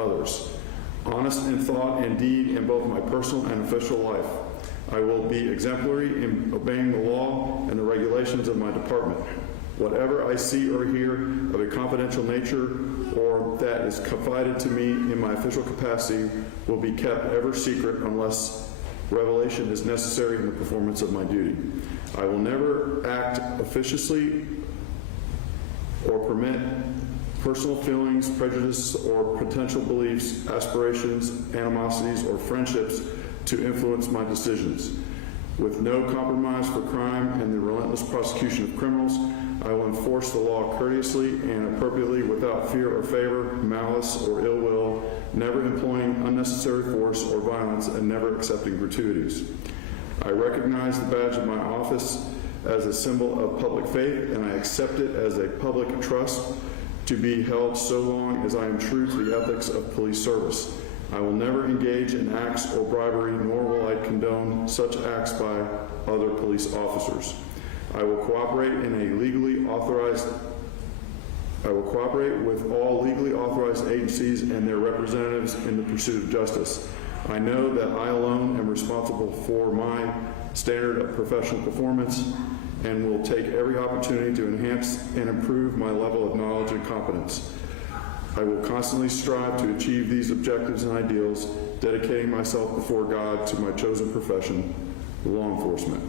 others. Honest in thought and deed in both my personal and official life. I will be exemplary in obeying the law and the regulations of my department. Whatever I see or hear of a confidential nature or that is confided to me in my official capacity will be kept ever secret unless revelation is necessary in the performance of my duty. I will never act officiously or permit personal feelings, prejudice, or potential beliefs, aspirations, animosities, or friendships to influence my decisions. With no compromise for crime and the relentless prosecution of criminals, I will enforce the law courteously and appropriately without fear or favor, malice, or ill will, never employing unnecessary force or violence, and never accepting gratuities. I recognize the badge of my office as a symbol of public faith, and I accept it as a public trust to be held so long as I am true to the ethics of police service. I will never engage in acts or bribery, nor will I condone such acts by other police officers. I will cooperate with all legally authorized agencies and their representatives in the pursuit of justice. I know that I alone am responsible for my standard of professional performance and will take every opportunity to enhance and improve my level of knowledge and competence. I will constantly strive to achieve these objectives and ideals, dedicating myself before God to my chosen profession, law enforcement.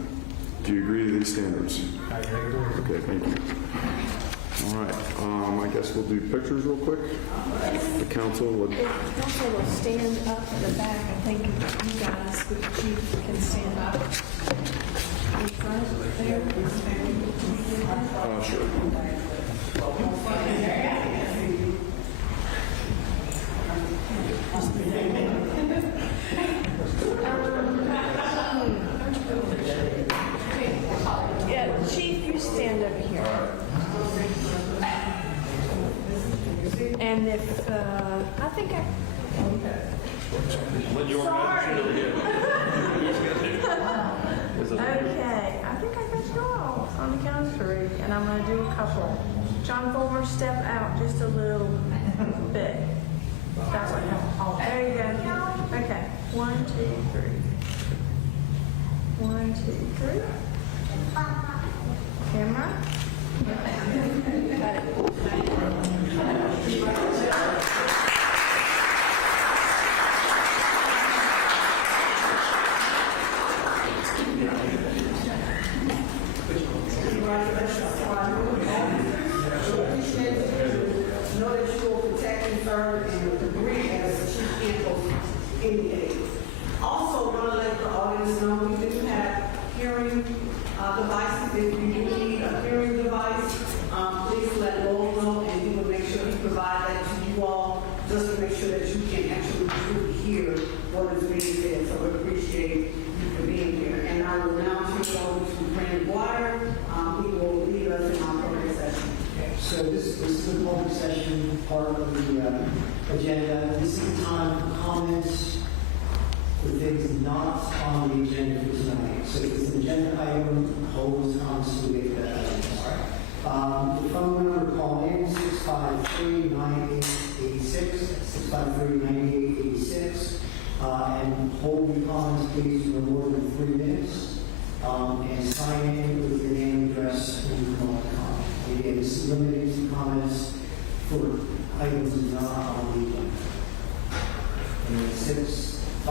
Do you agree to these standards? I agree. Okay, thank you. All right, I guess we'll do pictures real quick. The council would... If council will stand up at the back, I think you guys, the chief, can stand up in front there. Sure. Yeah, chief, you stand up here. And if, I think I... Okay, I think I got you all on the count of three, and I'm going to do a couple. John Fulmer, step out just a little bit. That's what oh, there you go. Okay, 1, 2, 3. 1, 2, 3. Camera. Got it. Know that you will protect and serve and agree as the chief counsel indicates. Also, want to let the audience know we do have hearing devices. If you do need a hearing device, please let Lowell know, and he will make sure he provide that to you all, just to make sure that you can actually truly hear what is being said. So we appreciate you for being here. And I will now turn it over to Brandon Water. He will lead us in our public session. So this is the public session part of the agenda. This is the time for comments for things not on the agenda for tonight. So it's an agenda item, holds comments to make that item. The phone number to call in 653-9886, 653-9886, and hold your comments please for more than 3 minutes, and sign in with your name and address when you come on the comment. Again, this is limited to comments for items not on the agenda. And it's 653-9886.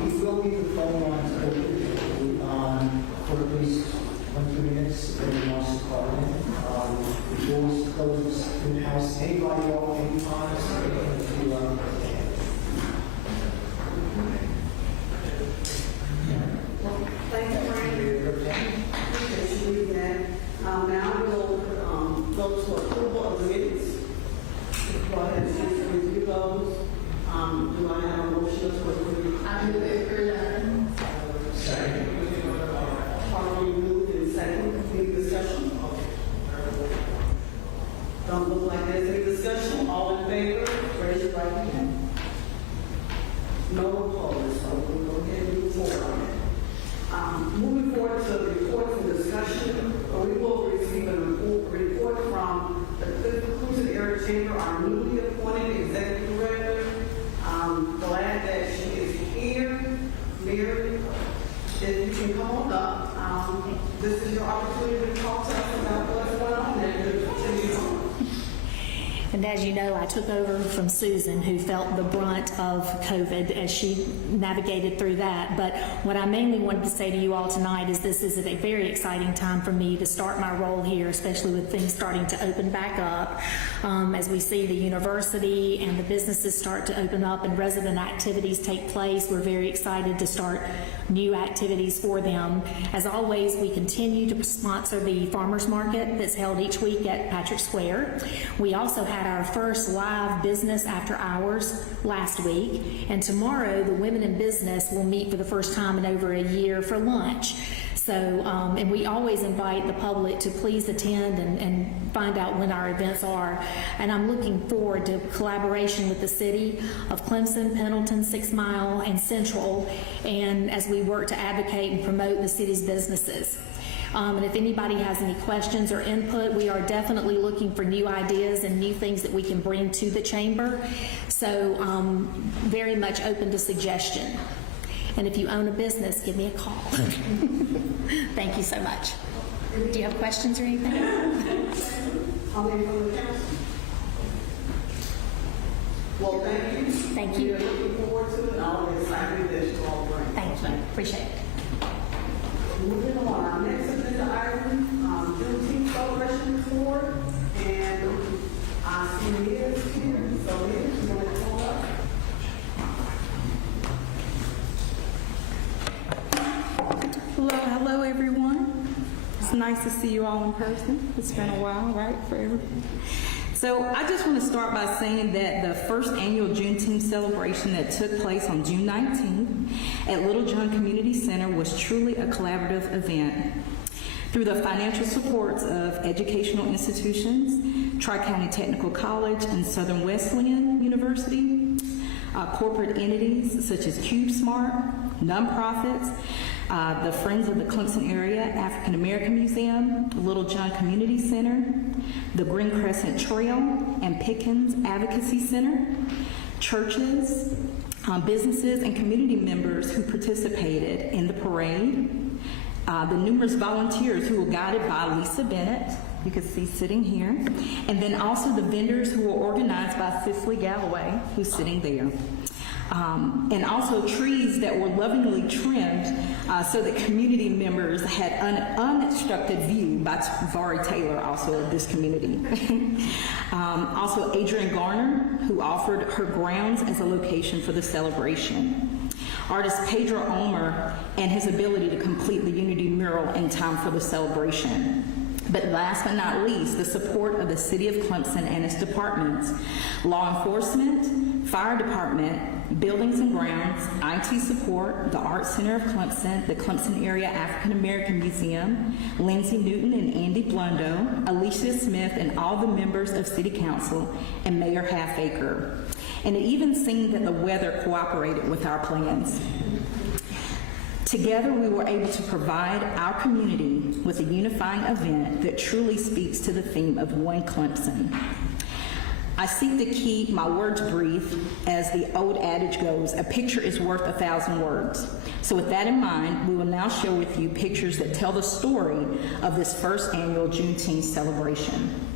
We will leave the phone lines open for at least 1 2 minutes if anyone wants to call in. The doors close in the house. Anybody off any times? Thank you, Brandon. Appreciate you reading that. Now we'll go to approval of the minutes. Go ahead and review those. Do I have a motion to approve? I move it for that. Second. Harmony moved in second. Any discussion? Don't look like there's any discussion. All in favor, raise your right hand. No opposed, so we'll go ahead and move forward on it. Moving forward to the reports and discussion, we will receive a report from the Clemson Area Chamber, our newly appointed executive director. Glad that she is here. Mary, if you can come on up, this is your opportunity to talk to us about what's going on there. And as you know, I took over from Susan, who felt the brunt of COVID as she navigated through that. But what I mainly wanted to say to you all tonight is this is a very exciting time for me to start my role here, especially with things starting to open back up. As we see the university and the businesses start to open up and resident activities take place, we're very excited to start new activities for them. As always, we continue to sponsor the farmers market that's held each week at Patrick Square. We also had our first live business after hours last week, and tomorrow the women in business will meet for the first time in over a year for lunch. So, and we always invite the public to please attend and find out when our events are. And I'm looking forward to collaboration with the city of Clemson, Pendleton, 6 Mile, and Central, and as we work to advocate and promote the city's businesses. And if anybody has any questions or input, we are definitely looking for new ideas and new things that we can bring to the chamber. So very much open to suggestion. And if you own a business, give me a call. Thank you so much. Do you have questions or anything? Well, thank you. Thank you. We are looking forward to it, and all the excitement that you all bring. Thank you. Appreciate it. Moving on, our next agenda item, Juneteenth celebration report, and I see Liz here, so Liz, you want to come up? Hello everyone. It's nice to see you all in person. It's been a while, right, for everyone. So I just want to start by saying that the first annual Juneteenth celebration that took place on June 19th at Little John Community Center was truly a collaborative event. Through the financial supports of educational institutions, Tri-County Technical College and Southern Wesleyan University, corporate entities such as CubeSmart, nonprofits, the Friends of the Clemson Area African American Museum, Little John Community Center, the Green Crescent Trail and Pickens Advocacy Center, churches, businesses, and community members who participated in the parade, the numerous volunteers who were guided by Lisa Bennett, you can see sitting here, and then also the vendors who were organized by Cicely Galloway, who's sitting there. And also trees that were lovingly trimmed so that community members had an unobstructed view by Vari Taylor, also of this community. Also Adrian Garner, who offered her grounds as a location for the celebration. Artist Pedro Omer and his ability to complete the Unity mural in time for the celebration. But last but not least, the support of the City of Clemson and its departments, law enforcement, fire department, buildings and grounds, IT support, the Art Center of Clemson, the Clemson Area African American Museum, Lindsay Newton and Andy Blundo, Alicia Smith, and all the members of City Council, and Mayor Halfacre. And it even seemed that the weather cooperated with our plans. Together, we were able to provide our community with a unifying event that truly speaks to the theme of One Clemson. I seek to keep my words brief. As the old adage goes, a picture is worth 1,000 words. So with that in mind, we will now share with you pictures that tell the story of this first annual Juneteenth celebration.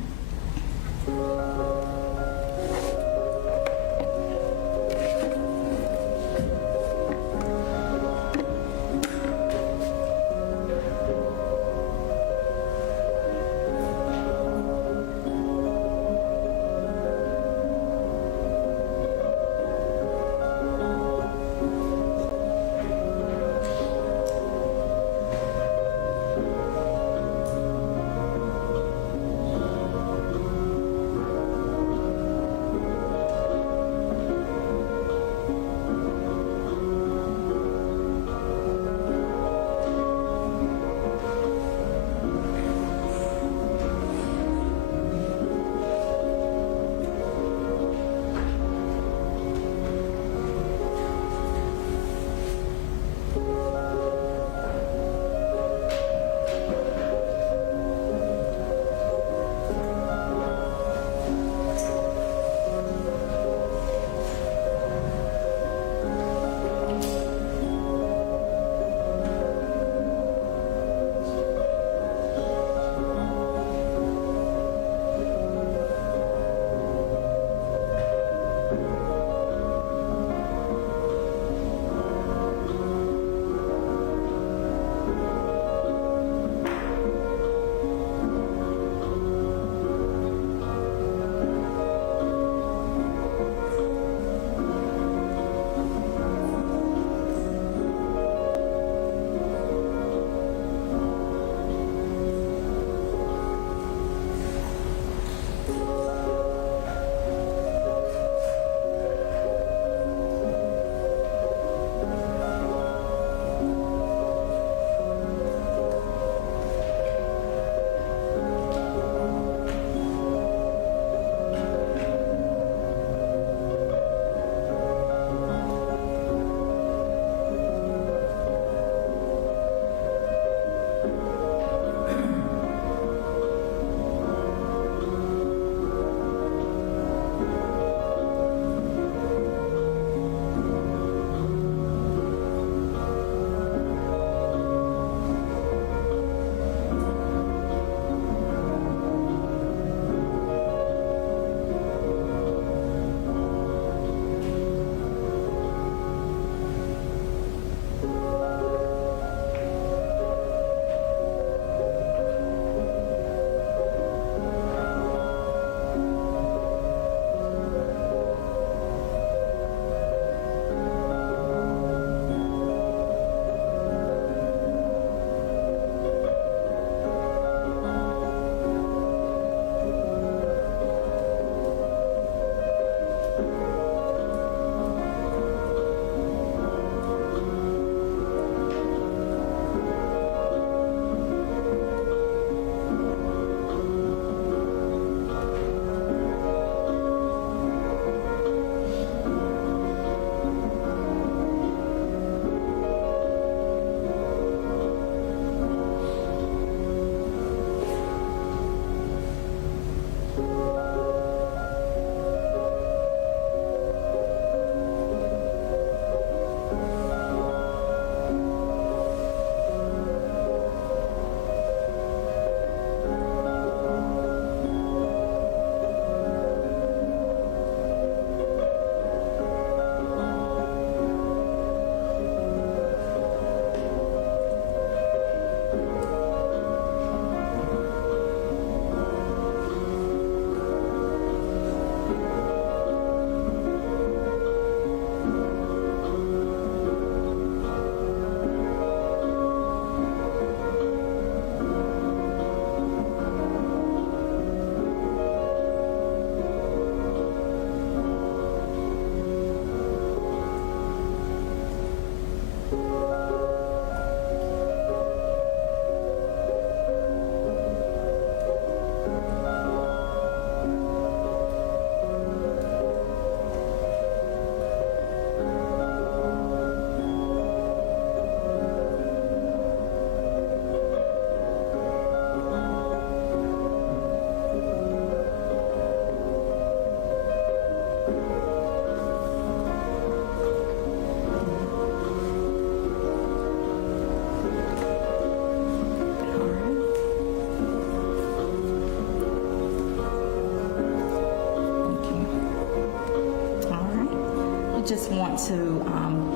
did just want to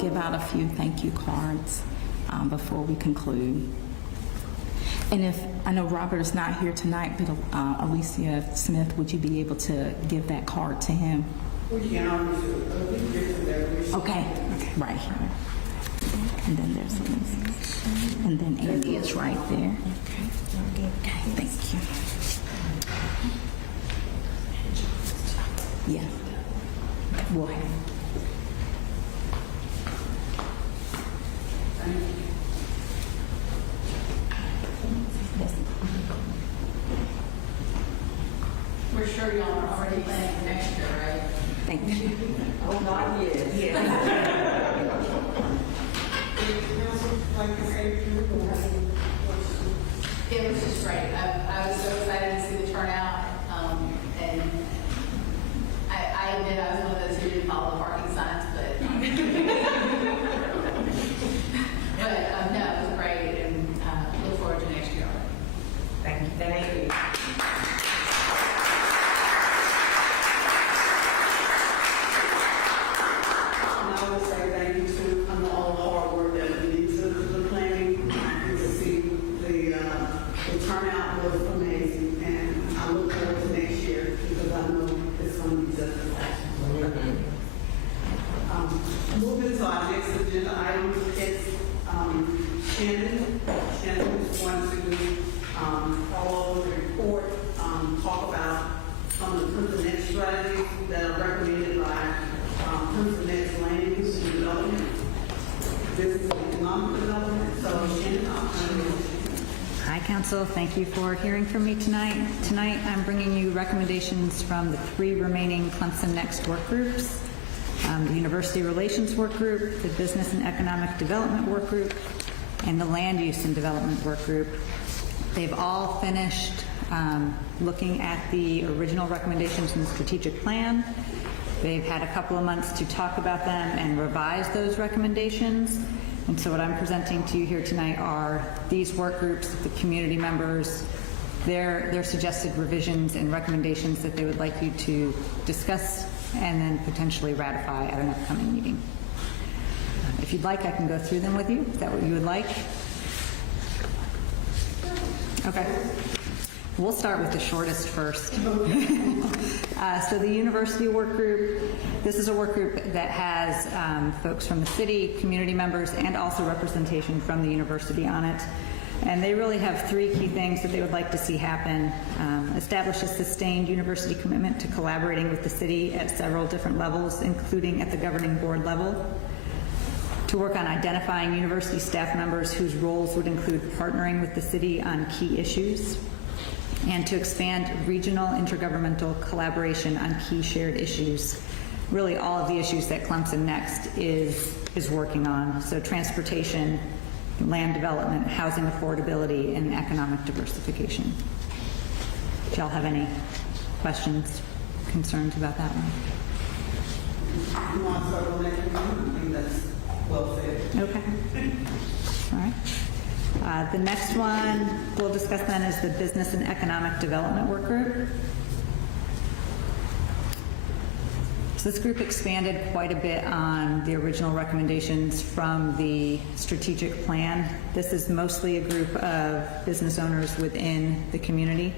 give out a few thank you cards before we conclude. And if, I know Robert is not here tonight, but Alicia Smith, would you be able to give that card to him? We can Okay, right here. And then there's Alicia. And then Andy is right there. Okay, thank you. Yeah. We'll have. We're sure y'all are already planning for next year, right? Thank you. Oh, not yet. It was just great. I was so excited to see the turnout, and I admit I was one of those who didn't follow the parking signs, but no, it was great, and look forward to next year. Thank you. Thank you. And I would say thank you to all the hard work that we did to the planning, and to see the turnout was amazing, and I look forward to next year because I know it's going to be just as awesome. Moving to our next agenda item, it's Shannon. Shannon is going to follow the report, talk about some of the Clemson Next strategies that are recommended by Clemson Next Land Use and Development, Business and Economic Development. So Shannon, I'll turn it over to you. Hi, Council. Thank you for hearing from me tonight. Tonight, I'm bringing you recommendations from the 3 remaining Clemson Next work groups, the University Relations Work Group, the Business and Economic Development Work Group, and the Land Use and Development Work Group. They've all finished looking at the original recommendations in the strategic plan. They've had a couple of months to talk about them and revise those recommendations. And so what I'm presenting to you here tonight are these work groups, the community members, their suggested revisions and recommendations that they would like you to discuss and then potentially ratify at an upcoming meeting. If you'd like, I can go through them with you. Is that what you would like? Okay. We'll start with the shortest first. So the university work group, this is a work group that has folks from the city, community members, and also representation from the university on it. And they really have 3 key things that they would like to see happen. Establish a sustained university commitment to collaborating with the city at several different levels, including at the governing board level. To work on identifying university staff members whose roles would include partnering with the city on key issues. And to expand regional intergovernmental collaboration on key shared issues. Really all of the issues that Clemson Next is working on. So transportation, land development, housing affordability, and economic diversification. Do y'all have any questions, concerns about that one? You want to start on that? I think that's well said. Okay. All right. The next one we'll discuss then is the Business and Economic Development Work Group. So this group expanded quite a bit on the original recommendations from the strategic plan. This is mostly a group of business owners within the community.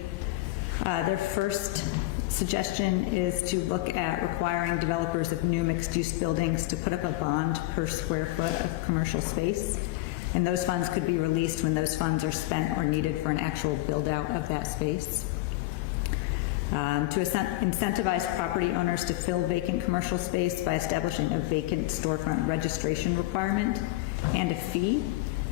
Their first suggestion is to look at requiring developers of new mixed-use buildings to put up a bond per square foot of commercial space. And those funds could be released when those funds are spent or needed for an actual build-out of that space. To incentivize property owners to fill vacant commercial space by establishing a vacant storefront registration requirement and a fee.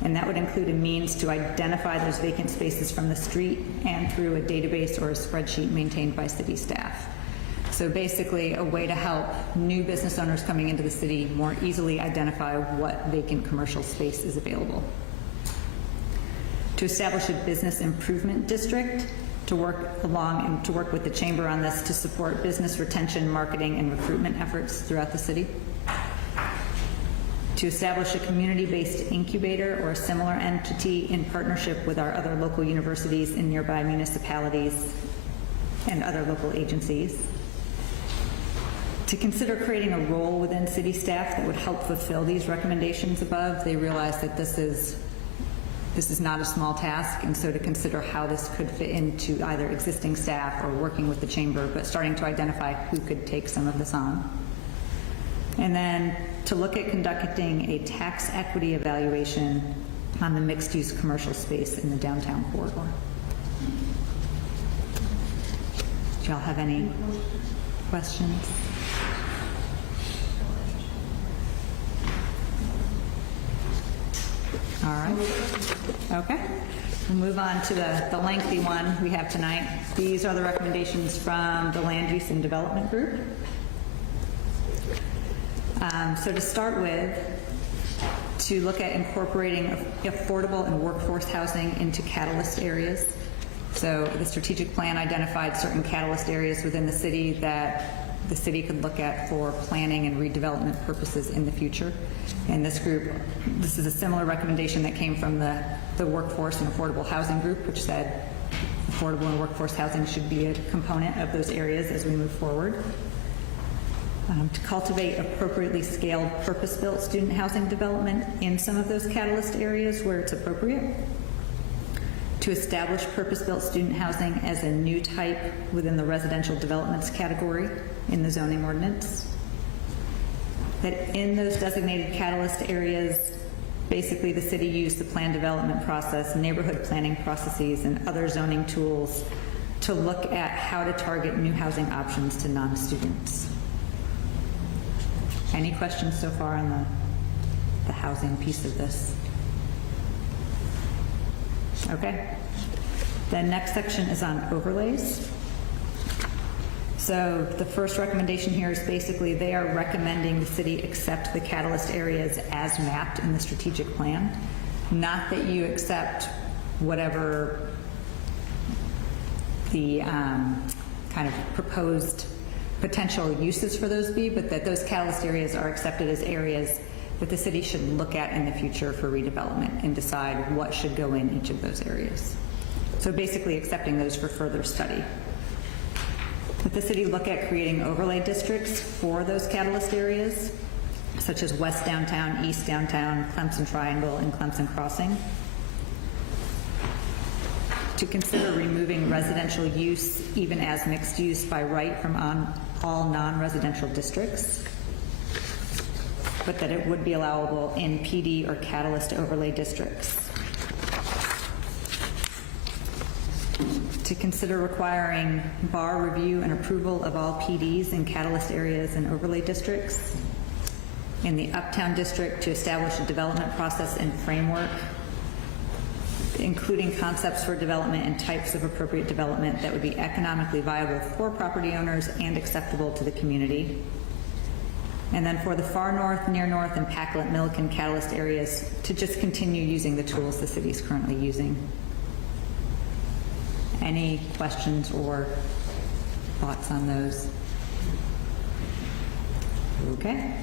And that would include a means to identify those vacant spaces from the street and through a database or a spreadsheet maintained by city staff. So basically a way to help new business owners coming into the city more easily identify what vacant commercial space is available. To establish a business improvement district to work along and to work with the chamber on this to support business retention, marketing, and recruitment efforts throughout the city. To establish a community-based incubator or a similar entity in partnership with our other local universities and nearby municipalities and other local agencies. To consider creating a role within city staff that would help fulfill these recommendations above. They realize that this is not a small task, and so to consider how this could fit into either existing staff or working with the chamber, but starting to identify who could take some of this on. And then to look at conducting a tax equity evaluation on the mixed-use commercial space in the downtown corridor. Do y'all have any questions? All right. Okay. We'll move on to the lengthy one we have tonight. These are the recommendations from the Land Use and Development Group. So to start with, to look at incorporating affordable and workforce housing into catalyst areas. So the strategic plan identified certain catalyst areas within the city that the city could look at for planning and redevelopment purposes in the future. And this group, this is a similar recommendation that came from the Workforce and Affordable Housing Group, which said affordable and workforce housing should be a component of those areas as we move forward. To cultivate appropriately scaled purpose-built student housing development in some of those catalyst areas where it's appropriate. To establish purpose-built student housing as a new type within the residential developments category in the zoning ordinance. That in those designated catalyst areas, basically the city used the plan development process, neighborhood planning processes, and other zoning tools to look at how to target new housing options to non-students. Any questions so far on the housing piece of this? Okay. The next section is on overlays. So the first recommendation here is basically they are recommending the city accept the catalyst areas as mapped in the strategic plan. Not that you accept whatever the kind of proposed potential uses for those be, but that those catalyst areas are accepted as areas that the city should look at in the future for redevelopment and decide what should go in each of those areas. So basically accepting those for further study. That the city look at creating overlay districts for those catalyst areas, such as West Downtown, East Downtown, Clemson Triangle, and Clemson Crossing. To consider removing residential use even as mixed use by right from all non-residential districts, but that it would be allowable in PD or catalyst overlay districts. To consider requiring bar review and approval of all PDs in catalyst areas and overlay districts. In the Uptown District, to establish a development process and framework, including concepts for development and types of appropriate development that would be economically viable for property owners and acceptable to the community. And then for the far north, near north, and Packlet, Milliken catalyst areas, to just continue using the tools the city is currently using. Any questions or thoughts on those? Okay.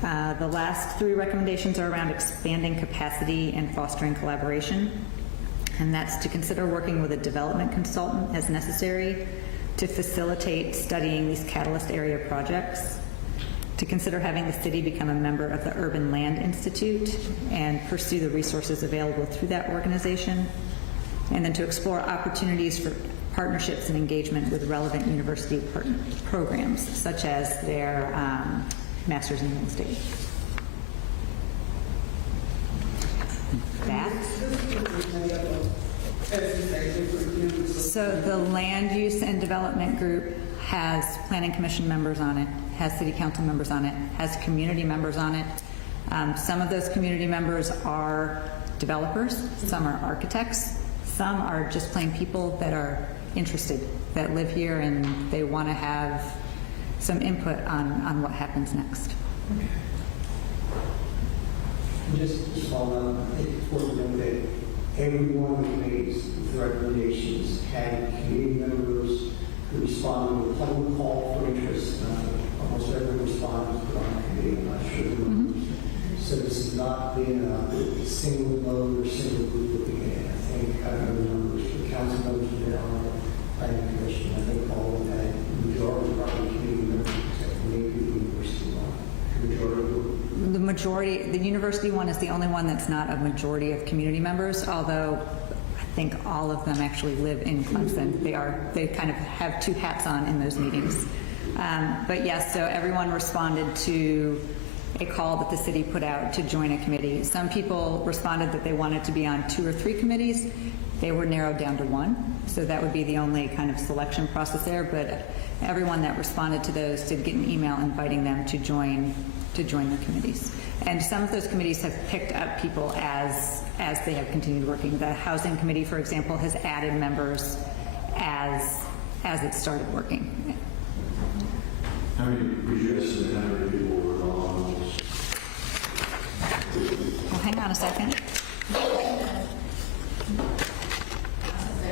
The last three recommendations are around expanding capacity and fostering collaboration. And that's to consider working with a development consultant as necessary to facilitate studying these catalyst area projects. To consider having the city become a member of the Urban Land Institute and pursue the resources available through that organization. And then to explore opportunities for partnerships and engagement with relevant university programs, such as their Masters in Real Estate. That. So the Land Use and Development Group has Planning Commission members on it, has City Council members on it, has community members on it. Some of those community members are developers, some are architects, some are just plain people that are interested, that live here and they want to have some input on what happens next. Just follow up, I think it's important to know that every one of the committee's recommendations had committee members who responded with a public call for interest. Almost every respondent was put on the committee, I'm not sure. So this has not been a single vote or single group looking at it. I think the members, the council members have been on the planning commission. I think all of that, the majority of our committee members majority, the university one is the only one that's not a majority of community members, although I think all of them actually live in Clemson. They kind of have two hats on in those meetings. But yes, so everyone responded to a call that the city put out to join a committee. Some people responded that they wanted to be on 2 or 3 committees. They were narrowed down to 1, so that would be the only kind of selection process there. But everyone that responded to those did get an email inviting them to join the committees. And some of those committees have picked up people as they have continued working. The housing committee, for example, has added members as it started working. How many, would you estimate how many people were on this? Well, hang on a second.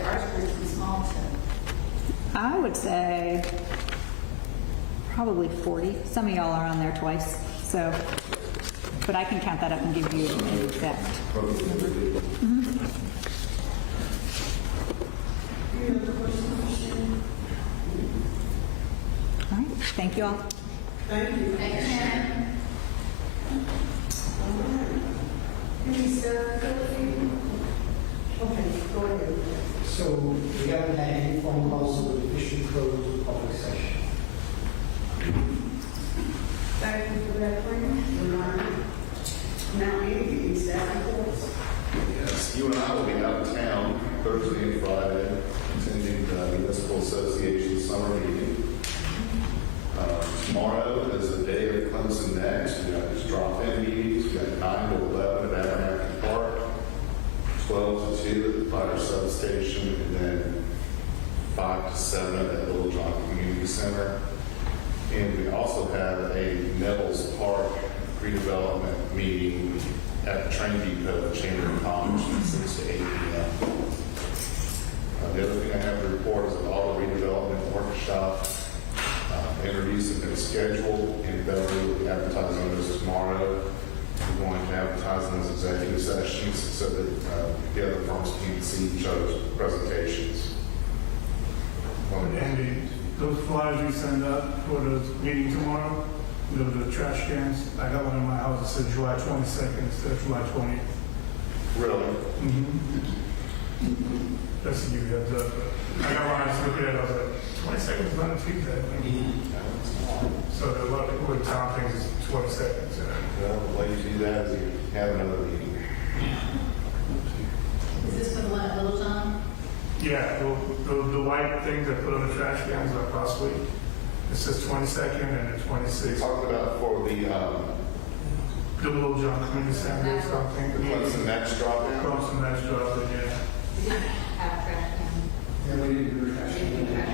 Our group is small, so. I would say probably 40. Some of y'all are on there twice, so, but I can count that up and give you an exact number. All right, thank you all. Thank you. Thanks, Sharon. Any staff? Okay, go ahead. So we haven't had any phone calls, so we officially closed the public session. Thank you for that, Frank. Now, any staff reports? Yes, you and I will be out of town Thursday and Friday, attending the Municipal Association Summer Meeting. Tomorrow is the day of Clemson Next. We got these drop-in meetings. We got 9 to 11 at Abernathy Park, 12 to 2 at the fire substation, and then 5 to 7 at Little John Community Center. And we also have a Neville's Park redevelopment meeting at the train depot at Chamber of Commerce from 6 to 8 p.m. The other thing I have to report is that all the redevelopment workshops interviews have been scheduled, and Beverly will be advertising those tomorrow. We're going to advertise them as executive sessions so that the other firms can see each other's presentations. Andy, those flyers you send out for the meeting tomorrow, the trash cans, I got one in my house that said July 22nd instead of July 20th. Really? Just to give you a heads up. I got one, I was looking at it, I was like, 22nd is not a Tuesday. So there are a lot of people in town think it's 22nd. So. Well, the way you do that is you have another meeting. Is this for the one at Little John? Yeah, the white things I put on the trash cans are possibly, it says 22nd and the 26th. Talking about for the The Little John Community Center or something. Clemson Next drop-in. Clemson Next drop-in, yeah. Have trash can. Yeah, we didn't do trash.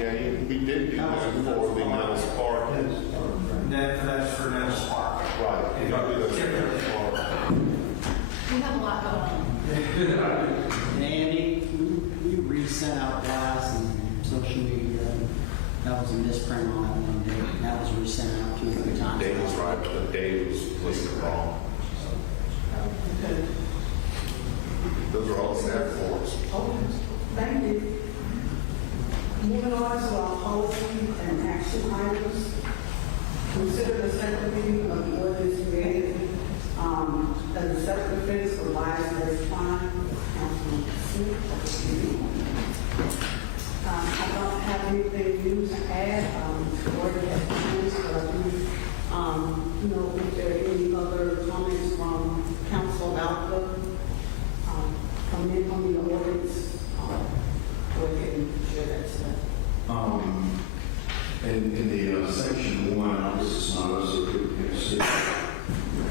Yeah, we did do that for the Neville's Park. That's for Neville's Park. Right. We got to do those for Neville's Park. We have a lot going on. Andy, we resent out guys and social media. That was a misprint on that one day. That was resent out 2 or 3 times. Dave was right, but the Dave was listed wrong. Those are all staff reports. Okay, thank you. Moving on to our policy and action items. Consider the second reading of the ordinance created as a separate offense for liability fine. Councilman Smith. I don't have anything new to add. Already have comments, but I do know if there are any other comments from council about the from the ordinance. Go ahead and share that today. In the section 1, this is not us,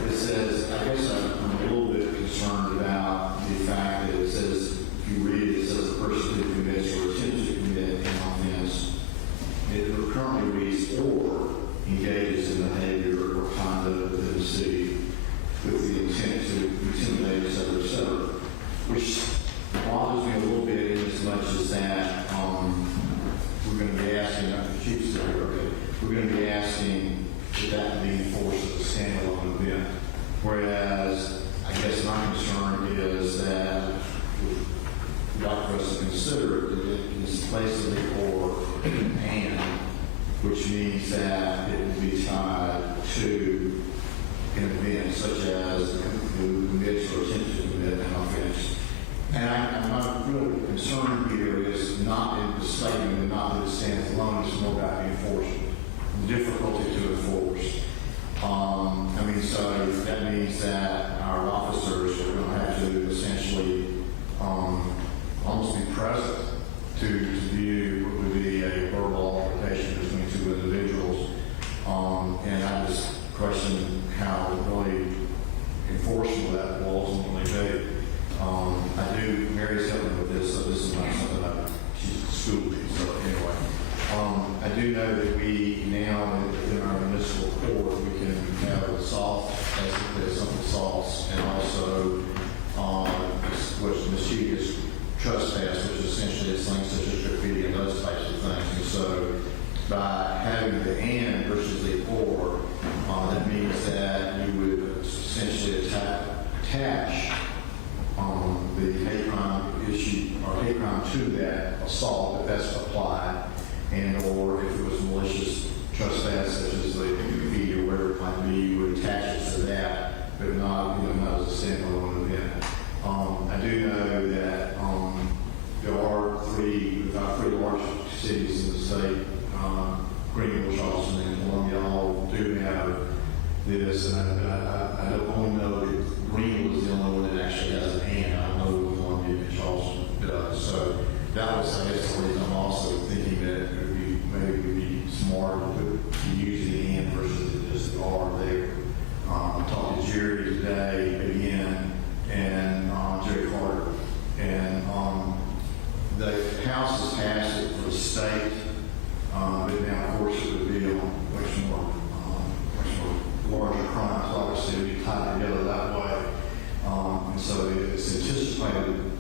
it says, I guess I'm a little bit concerned about the fact that it says, if you read it, it says the person who commits or attempts to commit an offense, it currently reads or engages in behavior or conduct within the city with the intent to intimidate, etc., which bothers me a little bit in as much as that we're going to be asking, we're going to be asking that be enforced as a standalone event. Whereas, I guess my concern is that we'd like for us to consider it is basically or and, which means that it will be tied to an event such as who commits or attempts to commit an offense. And I'm really concerned here is not in the statement and not that it stands alone, it's more about the enforcement, the difficulty to enforce. So that means that our officers are going to have to essentially almost be present to view what would be a verbal altercation between two individuals. And I just question how really enforceable that will ultimately be. I do, Mary's helping with this, so this is not something she's schooled me, so anyway. I do know that we now, in our municipal court, we can have assault, basically some assaults, and also what's mischievous trespass, which essentially is things such as graffiti and those types of things. And so by having the and versus the or, that means that you would essentially attach the hate crime issue or hate crime to that assault if that's applied, and or if it was malicious trespass such as the graffiti or whatever it might be, you would attach it to that, but not as a standalone event. I do know that there are three large cities in the state, Greenville, Charleston, and Columbia, all do have this, and I don't only know that Greenville is the only one that actually has an and. I know Columbia and Charleston does. So that was, I guess, the reason I'm also thinking that it would be, maybe it would be smart to use the and versus just the R there. I talked to Jerry today again, and Jerry Carter, and the House has passed it for the state, but now, of course, it would be on much more larger crimes. Obviously, it would be tied together that way. And so it's anticipated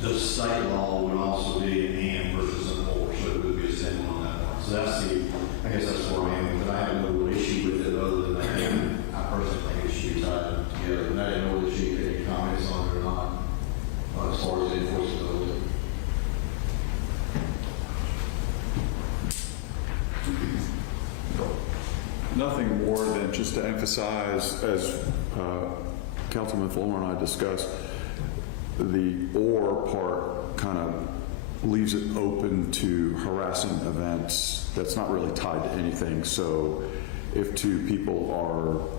the state law would also be an and versus an or, so it would be a statement on that one. So that's I guess that's where I am, but I have no real issue with it other than that. I personally think it should be tied together. And I didn't know whether she had any comments on it or not, as far as the enforceability. Nothing more than just to emphasize, as Councilman Fuller and I discussed, the or part kind of leaves it open to harassing events that's not really tied to anything. So if two people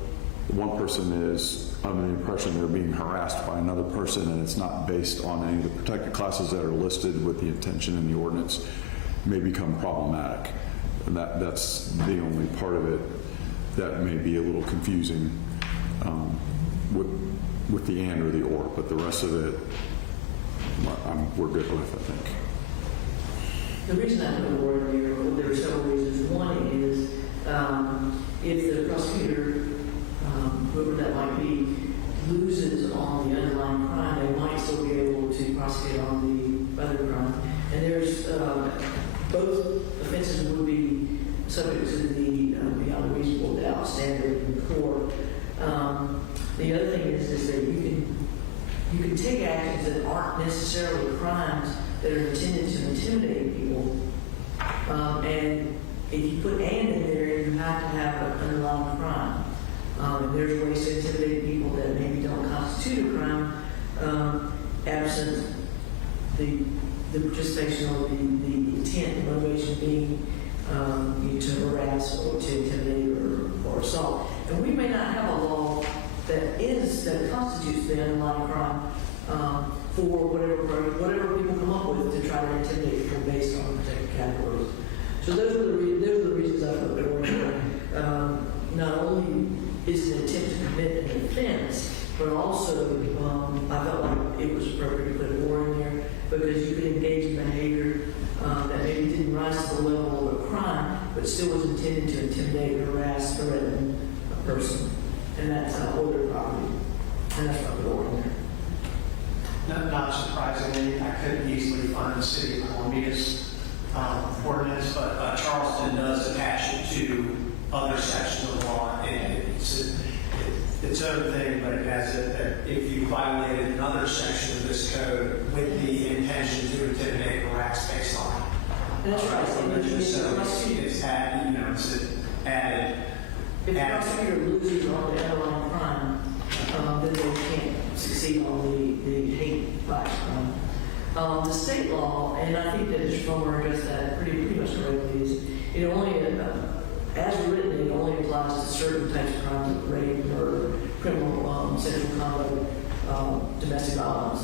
one person is under the impression they're being harassed by another person and it's not based on any of the protected classes that are listed with the intention in the ordinance, may become problematic. And that's the only part of it that may be a little confusing with the and or the or, but the rest of it we're good with, I think. The reason I put the word here, well, there are several reasons. One is if the prosecutor, whoever that might be, loses on the underlying crime, they might still be able to prosecute on the other crime. And there's both offenses would be subject to the beyond a reasonable doubt standard in court. The other thing is that you can take actions that aren't necessarily crimes that are intended to intimidate people. And if you put and in there, you have to have an underlying crime. There's ways to intimidate people that maybe don't constitute a crime, absent the participation or the intent, the motivation being to harass or to intimidate or assault. And we may not have a law that constitutes the underlying crime for whatever people come up with to try to intimidate people based on protected categories. So those are the reasons I put the word in. Not only is it an attempt to commit an offense, but also I felt like it was appropriate to put a war in there because you could engage in behavior that maybe didn't rise to the level of a crime, but still was intended to intimidate, harass, threaten a person. And that's or their property. And that's what we're in there. Not surprisingly, I couldn't easily find the city of Columbia's ordinance, but Charleston does attach it to other sections of the law. It's its own thing, but it has if you violated another section of this code with the intention to intimidate or harass based on it. That's right. So it's added, If the prosecutor loses on the underlying crime, then they can't succeed on the hate bias crime. The state law, and I think that Mr. Fulmer addressed that pretty much correctly, is it only, as written, it only applies to certain types of crimes, like rape, murder, criminal, sexual conduct, domestic violence.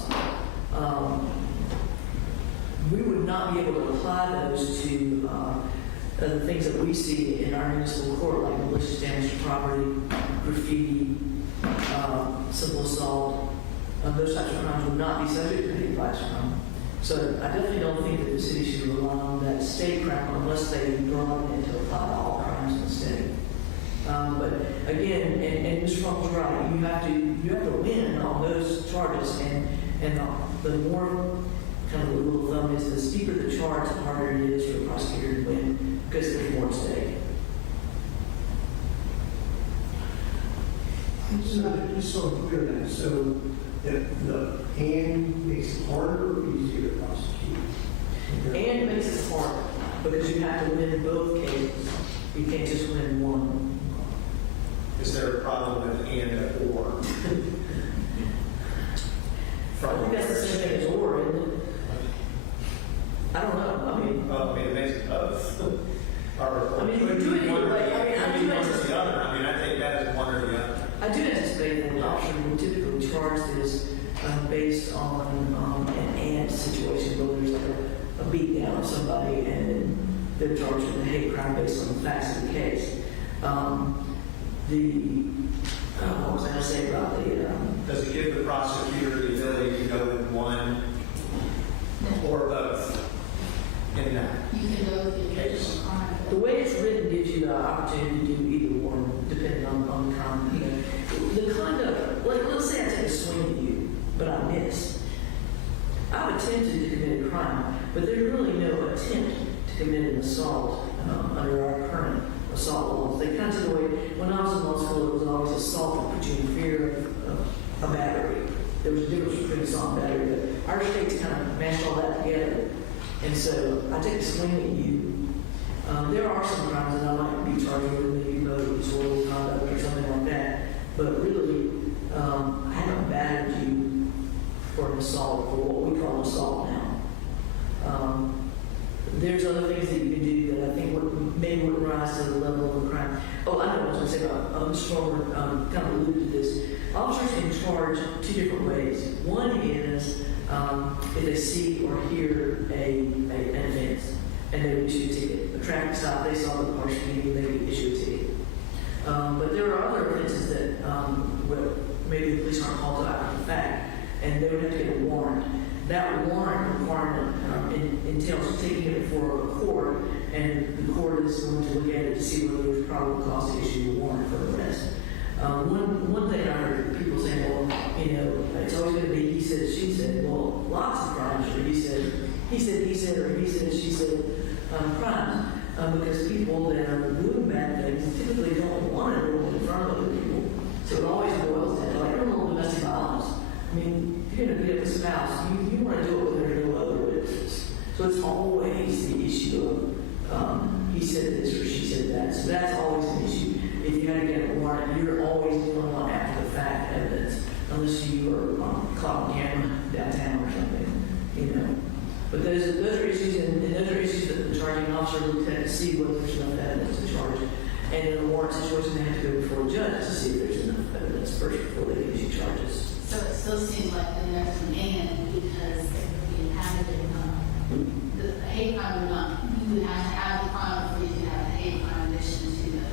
We would not be able to apply those to the things that we see in our municipal court, like malicious damage to property, graffiti, simple assault. Those types of crimes would not be subject to hate bias crime. So I definitely don't think that the city should rely on that state crime unless they broaden it to apply to all crimes in the state. But again, and Mr. Fulmer's right, you have to win on those charges, and the more kind of the rule of thumb is the steeper the charge, the harder it is for the prosecutor to win because there's more at stake. Just so I'm clear then, so the and makes it harder or easier to prosecute? And makes it hard because you have to win both cases. You can't just win one. Is there a problem with and or? I think that's the same thing as or, isn't it? I don't know. Well, I mean, it makes it both. I mean, you can do it either way. I mean, one or the other. I mean, I think that is one or the other. I do anticipate that an officer will typically charge this based on an and situation where there's like a beat down of somebody and then they're charged with a hate crime based on the facts of the case. What was I going to say about the... Does it give the prosecutor the ability to go with one or both in that You can go with the case? original crime. The way it's written gives you the opportunity to do either one, depending on the crime. You know, the conduct, like let's say I take a swing at you, but I miss. I've attempted to commit a crime, but there's really no attempt to commit an assault under our current assault laws. They kind of took away, when I was in law school, it was always assault that put you in fear of a battery. There was a difference between assault and battery, but our states kind of mashed all that together. And so I take a swing at you. There are some crimes that I might be charged with, maybe disorderly conduct or something like that. But really, I haven't battered you for an assault, for what we call an assault now. There's other things that you can do that I think maybe wouldn't rise to the level of a crime. Oh, I know what I was going to say about Mr. Fulmer kind of alluded to this. Officers can charge two different ways. One is if they see or hear an offense and they would issue a ticket. A traffic stop, they saw the car speeding, they would issue a ticket. But there are other offenses that well, maybe the police aren't called to after the fact, and they would have to get a warrant. That warrant requirement entails taking it before a court, and the court is going to look at it to see whether there's probable cause to issue a warrant for arrest. One thing I heard people saying, well, you know, it's always going to be he said, she said. Well, lots of crimes are he said, or he said, she said crimes. Because people that are doing bad things typically don't want to do it in front of other people. So it always boils down to like criminal domestic violence. I mean, if you're going to beat up a spouse, you want to do it when there are no other witnesses. So it's always the issue of he said this or she said that. So that's always an issue. If you had to get a warrant, you're always doing on after the fact evidence, unless you are caught on camera downtown or something, you know. But those are issues, and those are issues that the charging officer looked at to see whether there's enough evidence to charge. And in a warrant situation, they have to go before a judge to see if there's enough evidence first before they can issue charges. So it still seems like the next one and because it would be inhabited, the hate crime would not, you would have to have the crime before you can have the hate crime in addition to the.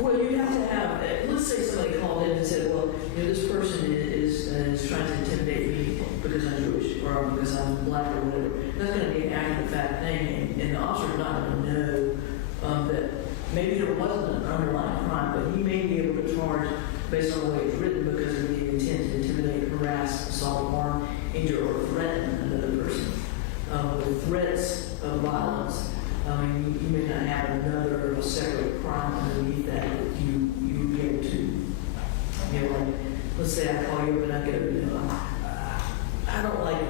Well, you have to have, let's say somebody called in and said, well, you know, this person is trying to intimidate me because I'm Jewish or because I'm black or whatever. That's going to be an after the fact thing, and the officer is not going to know that maybe there wasn't an underlying crime, but he may be able to charge based on the way it's written because of the intent to intimidate, harass, assault, harm, injure, or threaten another person. With threats of violence, I mean, you may not have another separate crime underneath that, but you would be able to, you know, like, let's say I call you up and I go, you know, I don't like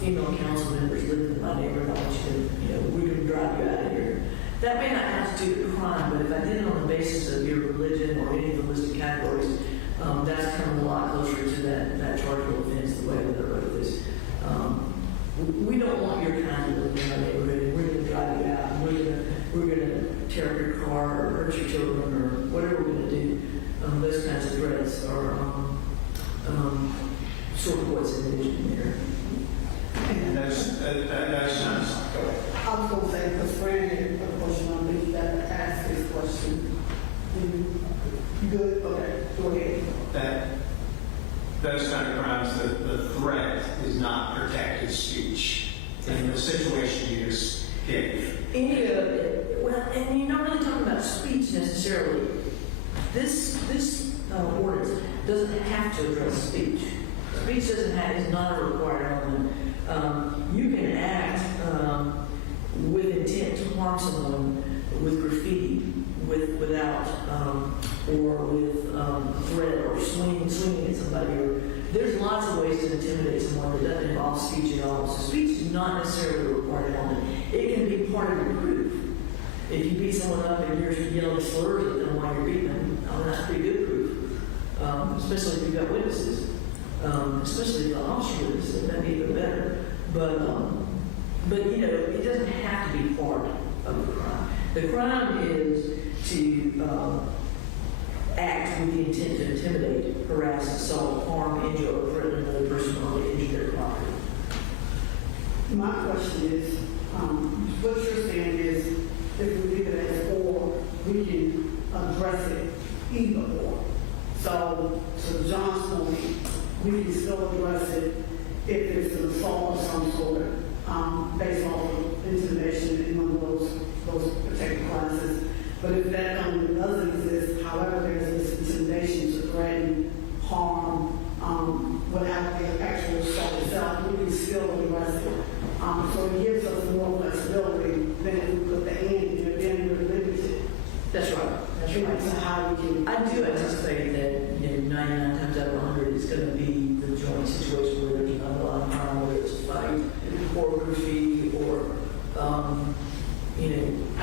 female council members living in my neighborhood. I want you to, you know, we're going to drive you out of here. That may not constitute constitute a crime, but if I did it on the basis of your religion or any of the listed categories, that's coming a lot closer to that chargeable offense, the way that I wrote this. We don't want your kind of living in our neighborhood, and we're going to drive you out, and we're gonna tear up your car or hurt your children or whatever we're going to do. Those kinds of threats are sort of what's envisioned there. And that's nice. I was gonna say, because Fran had a question on me, that asked this question. You good? Okay, go ahead. Those kind of crimes, the threat is not protected speech in the situation you just gave. Any of it, well, and you're not really talking about speech necessarily. This ordinance doesn't have to address speech. Speech is not a required element. You can act with intent to harm someone with graffiti, without, or with threat or swinging at somebody. Or there's lots of ways to intimidate someone that doesn't involve speech at all. So speech is not necessarily a required element. It can be part of the proof. If you beat someone up and you're yelling slurs at them while you're beating them, that's pretty good proof. Especially if you've got witnesses. Especially if the officer witnesses, that'd be even better. But it doesn't have to be part of the crime. The crime is to act with the intent to intimidate, harass, assault, harm, injure, or threaten another person or to injure their property. My question is, what you're saying is, if we leave it as or, we can address it either or. So, to John's point, we can still address it if it's an assault of some sort, based on intimidation in one of those protected classes. But if that doesn't exist, however, there's this intimidation to threaten, harm, without the actual assault itself, we can still address it. So it gives us more flexibility than if we put the end in, then we're limited. That's right. That's right. So how we can. I do anticipate that 99 times out of 100 it's going to be the joint situation where there's an underlying crime, whether it's a fight or graffiti or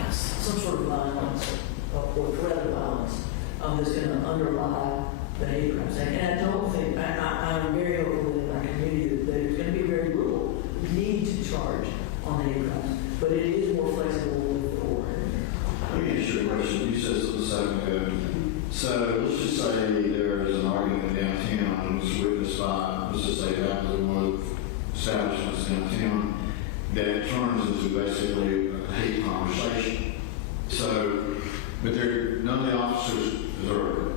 some sort of violence or threat of violence that's going to underlie the hate crime thing. And I don't think I'm very hopeful that in our community that there's going to be very little need to charge on hate crimes, but it is more flexible with the order. Let me ask you a question. You said something a second ago. So let's just say there is an argument downtown, and it's witnessed by, let's just say, one of the establishments downtown, that turns into basically a hate conversation. So, but none of the officers observe it.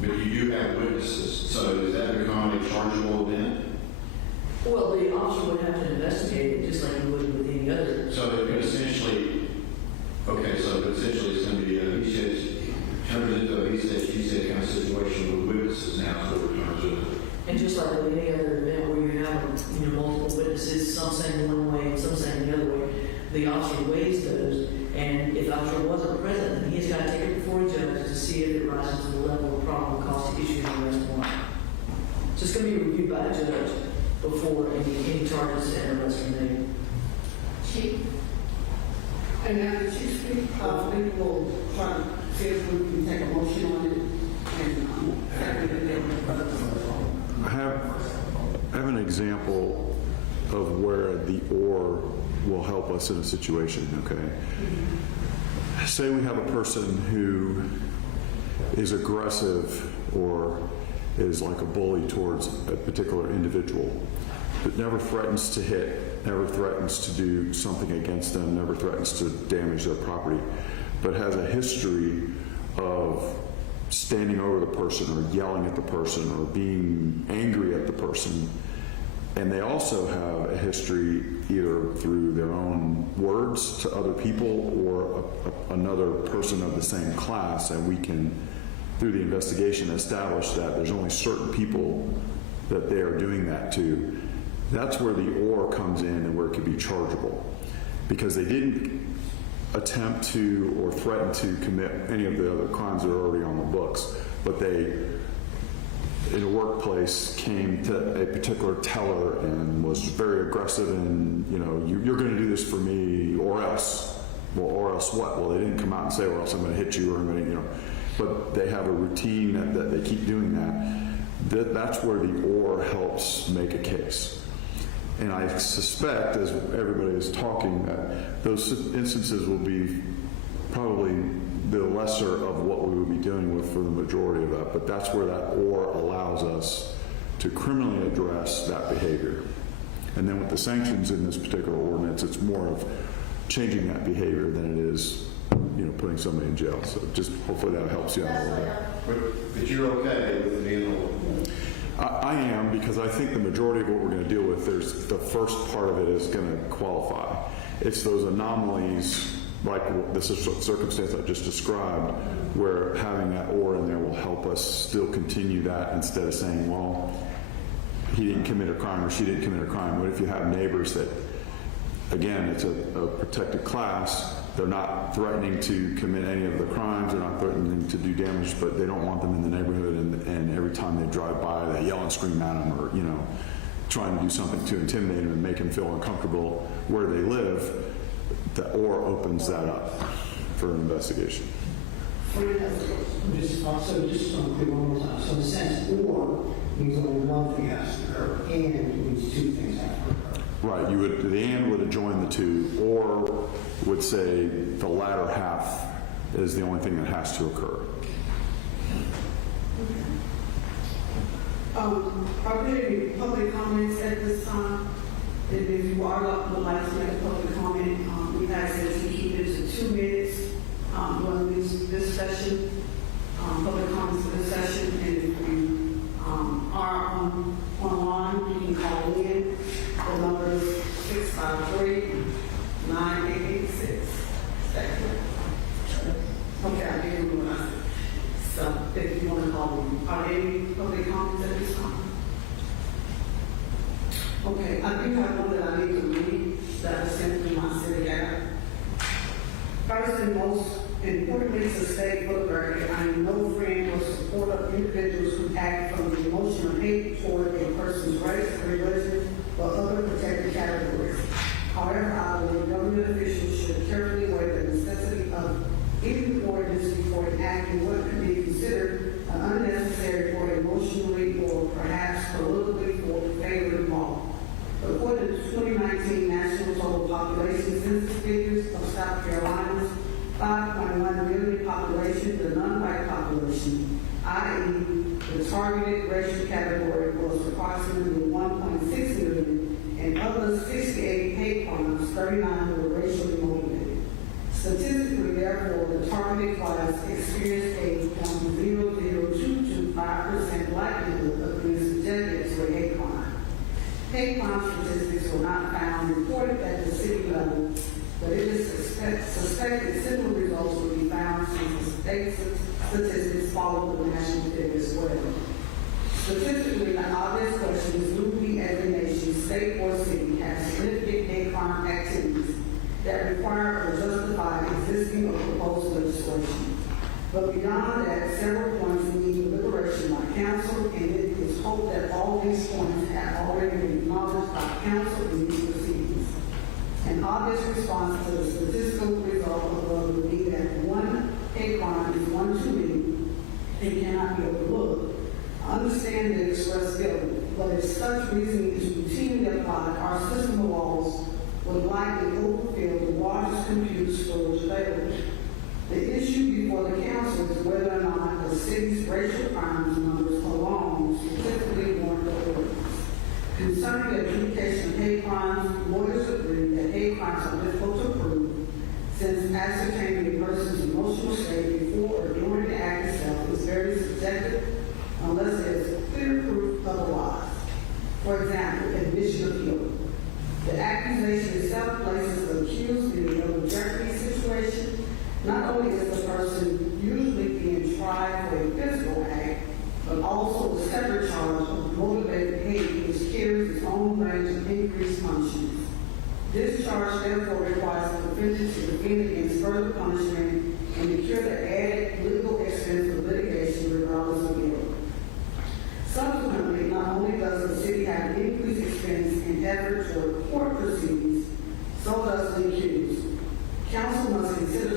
But you do have witnesses. So does that become a chargeable event? Well, the officer would have to investigate it just like he would with any other. So it could essentially, it's going to be turns into a he said, she said kind of situation with witnesses now, so it turns into. And just like with any other event where you have multiple witnesses, some saying one way and some saying the other way, the officer weighs those, and if the officer wasn't present, then he's got to take it before a judge to see if it rises to the level of probable cause to issue an arrest warrant. So it's going to be reviewed by a judge before any charges and arrests are made. Chief. And after Chief speaks, we will try to see if we can take a motion on it and second it. I have an example of where the or will help us in a situation, okay? Say we have a person who is aggressive or is like a bully towards a particular individual, but never threatens to hit, never threatens to do something against them, never threatens to damage their property, but has a history of standing over the person or yelling at the person or being angry at the person. And they also have a history either through their own words to other people or another person of the same class, and we can, through the investigation, establish that there's only certain people that they are doing that to. That's where the or comes in and where it could be chargeable, because they didn't attempt to or threaten to commit any of the other crimes that are already on the books, but they, in a workplace, came to a particular teller and was very aggressive and, you're going to do this for me or else. Well, or or else what? Well, they didn't come out and say, or else I'm going to hit you, or I'm going to, but they have a routine that they keep doing that. That's where the or helps make a case. And I suspect, as everybody is talking, that those instances will be probably the lesser of what we would be dealing with for the majority of that. But that's where that or allows us to criminally address that behavior. And then with the sanctions in this particular ordinance, it's more of changing that behavior than it is, putting somebody in jail. So just hopefully that helps you out a little bit. But you're okay with the deal? I am, because I think the majority of what we're going to deal with, there's the first part of it is going to qualify. It's those anomalies, like this circumstance I just described, where having that or in there will help us still continue that instead of saying, well, he didn't commit a crime or she didn't commit a crime. What if you have neighbors that, again, it's a protected class, they're not threatening to commit any of the crimes, they're not threatening to do damage, but they don't want them in the neighborhood, and every time they drive by, they yell and scream at them, or, trying to do something to intimidate them and make them feel uncomfortable where they live. The or opens that up for an investigation. Just clear one more time. So the sentence or means only one thing has to occur, and means two things have to occur. Right, the and would adjoin the two, or would say the latter half is the only thing that has to occur. Are there any public comments at this time? If you would like to make a public comment, we ask that you keep it to 2 minutes during this session, public comments for this session. And if you are online, you can call in. The number is 653-9886. Okay, I didn't realize it. So if you want to call in, are there any public comments at this time? Okay, I do have one that I need to read that was sent from my city guy. First and most importantly, to state for the record, I am no friend or supporter of individuals who act from the emotional hate toward a person's race, religion, or other protected categories. However, I believe government officials should carefully weigh the necessity of any ordinance before enacting what could be considered an unnecessary or emotionally or perhaps politically favored law. According to 2019 National Total Population Census figures of South Carolina's 5.1 million population, the non-white population, i.e. the targeted racial category, was approximately 1.6 million, and of the 68 hate crimes, 39 were racially motivated. Statistically, therefore, the targeted class experienced a 0.00225% likelihood of being subjected to a hate crime. Hate crime statistics were not found reported at the city level, but it is suspected similar results will be found since the state statistics follow the national figures as well. Statistically, the obvious question is, do we as a nation, state or city, have significant hate crime activities that require or justify existing or proposed legislation? But beyond that, several points need deliberation by council, and it is hoped that all these points have already been acknowledged by council in these proceedings. An obvious response to the statistical result above would be that one hate crime is one too many and cannot be overlooked. I understand the express guilt, but if such reasoning is routinely applied, our system of laws would likely overfill the largest computer storage available. The issue before the council is whether or not the city's racial crimes numbers alone specifically warrant the ordinance. Concerning the adjudication of hate crimes, lawyers agree that hate crimes are difficult to prove, since ascertaining a person's emotional state before or during the act itself is very subjective unless there is clear proof otherwise. For example, admission of guilt. The accusation itself places the accused in a double jeopardy situation. Not only is the person usually being tried for a physical act, but also a separate charge of motivated hate, which carries its own range of increased punishments. This charge therefore requires the defendant to defend against further punishment and incur the added legal expense of litigation regardless of guilt. Subsequently, not only does the city have increased expense and effort toward court proceedings, so does the accused. Council must consider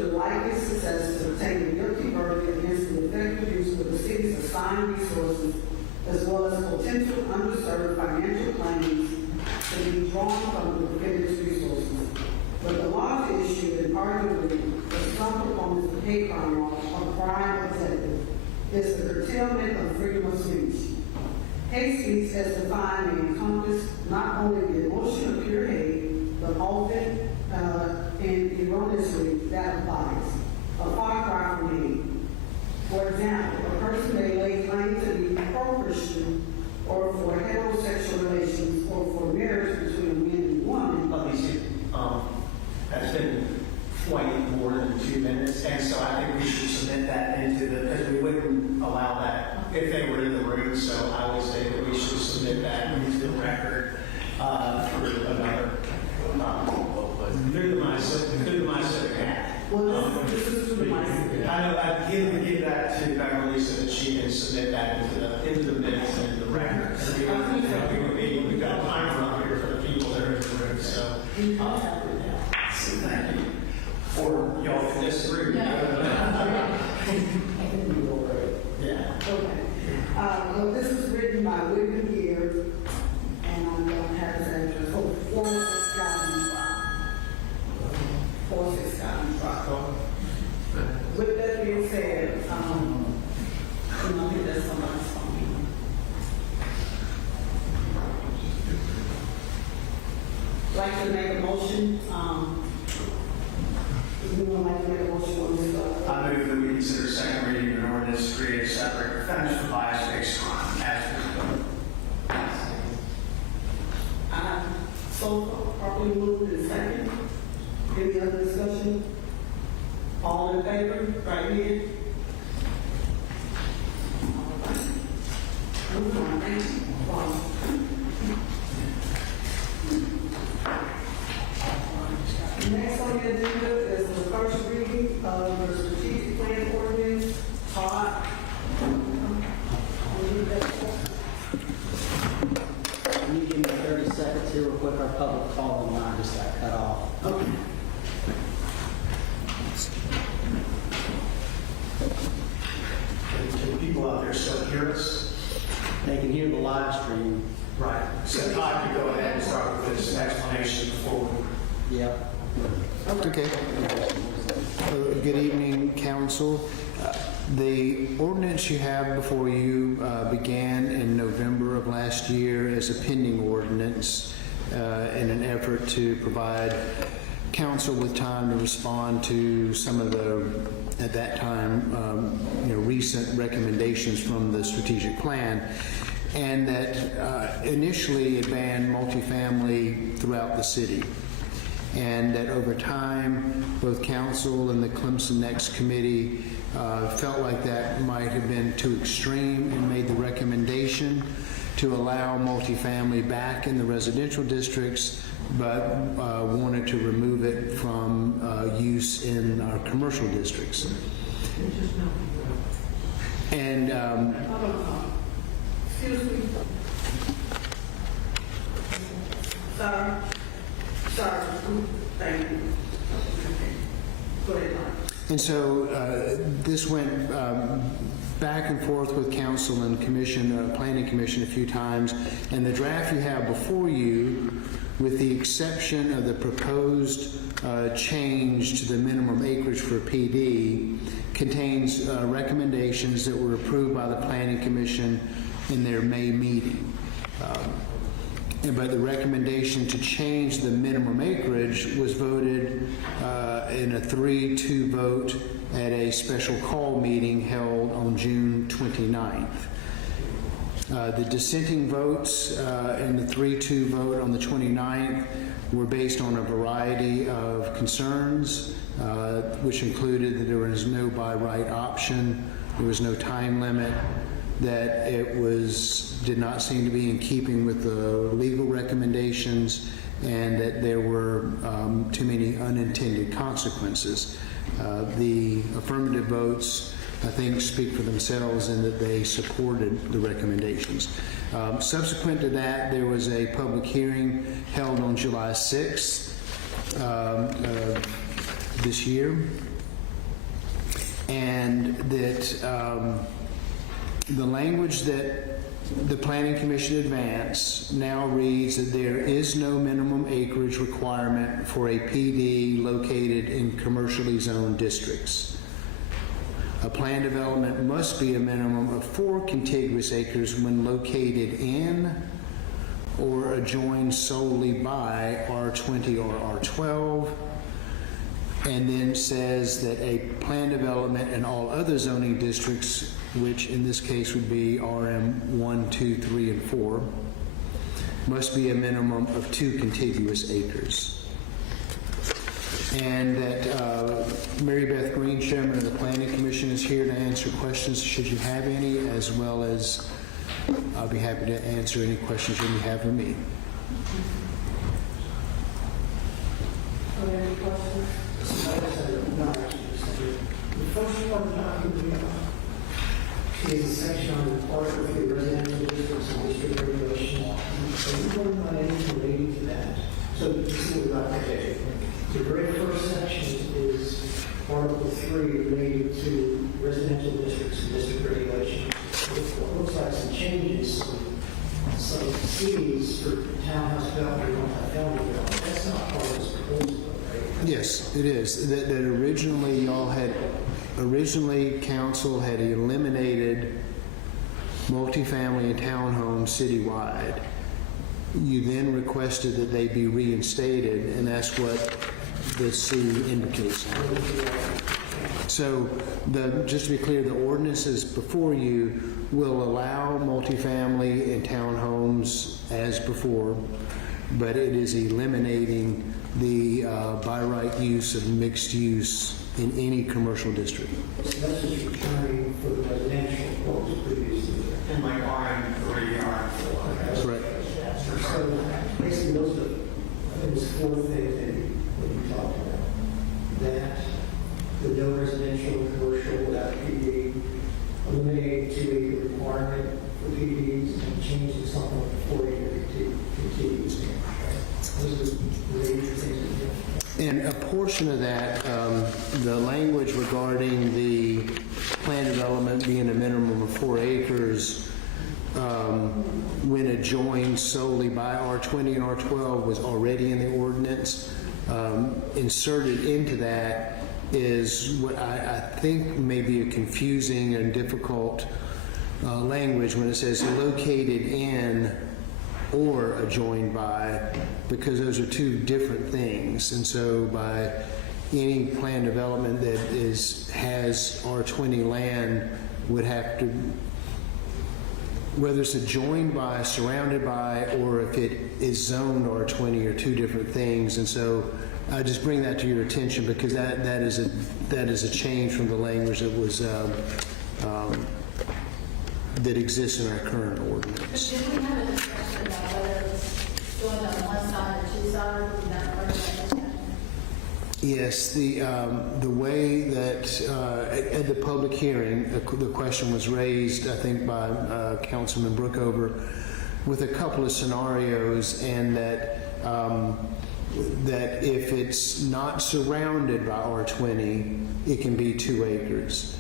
obtain a guilty verdict against the effective use of the city's assigned resources, as well as potential undeserved financial claims to be drawn from the defendant's resources. But the larger issue, and arguably the some proponents of the hate crime law or crime objective, is the curtailment of freedom of speech. Hate speech, as defined, may encompass not only the emotion of pure hate, but often and erroneously that applies. A far cry from hate. For example, a person may lay claim to be pro-Christian or for heterosexual relations or for marriage between a man and a woman. Let me see. That's been quite more than 2 minutes, and so I think we should submit that into the, because we wouldn't allow that if they were in the room, so I would say that we should submit that into the record for another, through the MyCivic Act. Well, this is through my I'd give that to Beverly so that she can submit that into the minutes and the record. We've got a timer up here for the people that are in the room, so thank you. Or y'all can disagree. Yeah. Okay. Well, this is written by William Gear, and I'm going to have his address. 46 Garden Drive. 46 Garden Drive. With that being said, I think that's somebody's phone. Like to make a motion. Anyone like to make a motion on this? I move that we consider second reading of an ordinance to create a separate offense for bias-based crime as So properly moved and second. Any other discussion? All in favor? Right here. All right. Move on. Thank you. Wow. Next on the agenda is the first reading of the strategic plan ordinance. Todd. Can you give me 30 seconds here real quick? Our public call line just got cut off. Okay. Can people out there still hear us? They can hear the live stream. Right. So Todd, you go ahead and start with this explanation before we... Yep. Okay. Good evening, council. The ordinance you have before you began in November of last year as a pending ordinance in an effort to provide council with time to respond to some of the, at that time, recent recommendations from the strategic plan. And that initially it banned multifamily throughout the city. And that over time, both council and the Clemson Next Committee felt like that might have been too extreme and made the recommendation to allow multifamily back in the residential districts, but wanted to remove it from use in our commercial districts. And Excuse me. Sorry. Thank you. Go ahead, Mike. And so this went back and forth with council and commission, planning commission a few times, and the draft you have before you, with the exception of the proposed change to the minimum acreage for PD, contains recommendations that were approved by the planning commission in their May meeting. But the recommendation to change the minimum acreage was voted in a 3-2 vote at a special call meeting held on June 29th. The dissenting votes in the 3-2 vote on the 29th were based on a variety of concerns, which included that there was no by right option, there was no time limit, that it did not seem to be in keeping with the legal recommendations, and that there were too many unintended consequences. The affirmative votes, I think, speak for themselves in that they supported the recommendations. Subsequent to that, there was a public hearing held on July 6th this year. and that the language that the Planning Commission advanced now reads that there is no minimum acreage requirement for a PD located in commercially zoned districts. A planned development must be a minimum of 4 contiguous acres when located in or adjoined solely by R20 or R12, and then says that a planned development in all other zoning districts, which in this case would be RM 1, 2, 3, and 4, must be a minimum of 2 contiguous acres. And that Mary Beth Green, Chairman of the Planning Commission, is here to answer questions should you have any, as well as I'll be happy to answer any questions you may have for me. Are there any questions? The first part of the document is a section on the part of the residential districts and district regulation. Are you going on anything relating to that? So this is about today. The very first section is Article 3 related to residential districts and district regulation. It looks like some changes, some C's for townhouse development and multifamily development. That's not part of this proposal, right? Yes, it is. That originally council had eliminated multifamily and townhomes citywide. You then requested that they be reinstated, and that's what the C indicates. So, just to be clear, the ordinances before you will allow multifamily and townhomes as before, but it is eliminating the by right use of mixed use in any commercial district. So that's just returning for the residential, what was previously there. And like RM3, RM4. That's right. So basically those are, I think it was 4 things that you talked about. That the no residential and commercial without PD, eliminating 2-acre requirement for PDs, and changing something like 4-acre contiguous. Those are the major things that you And a portion of that, the language regarding the planned development being a minimum of 4 acres when adjoined solely by R20 and R12 was already in the ordinance. Inserted into that is what I think may be a confusing and difficult language when it says located in or adjoined by, because those are 2 different things. And so by any planned development that has R20 land would have to, whether it's adjoined by, surrounded by, or if it is zoned R20 are 2 different things. And so I just bring that to your attention because that is a change from the language that was that exists in our current ordinance. Did we have a discussion about whether it was going on one side or 2 sides? Was that part of that discussion? Yes, the way that at the public hearing, the question was raised, I think, by Councilman Brookover, with a couple of scenarios, and that that if it's not surrounded by R20, it can be 2 acres.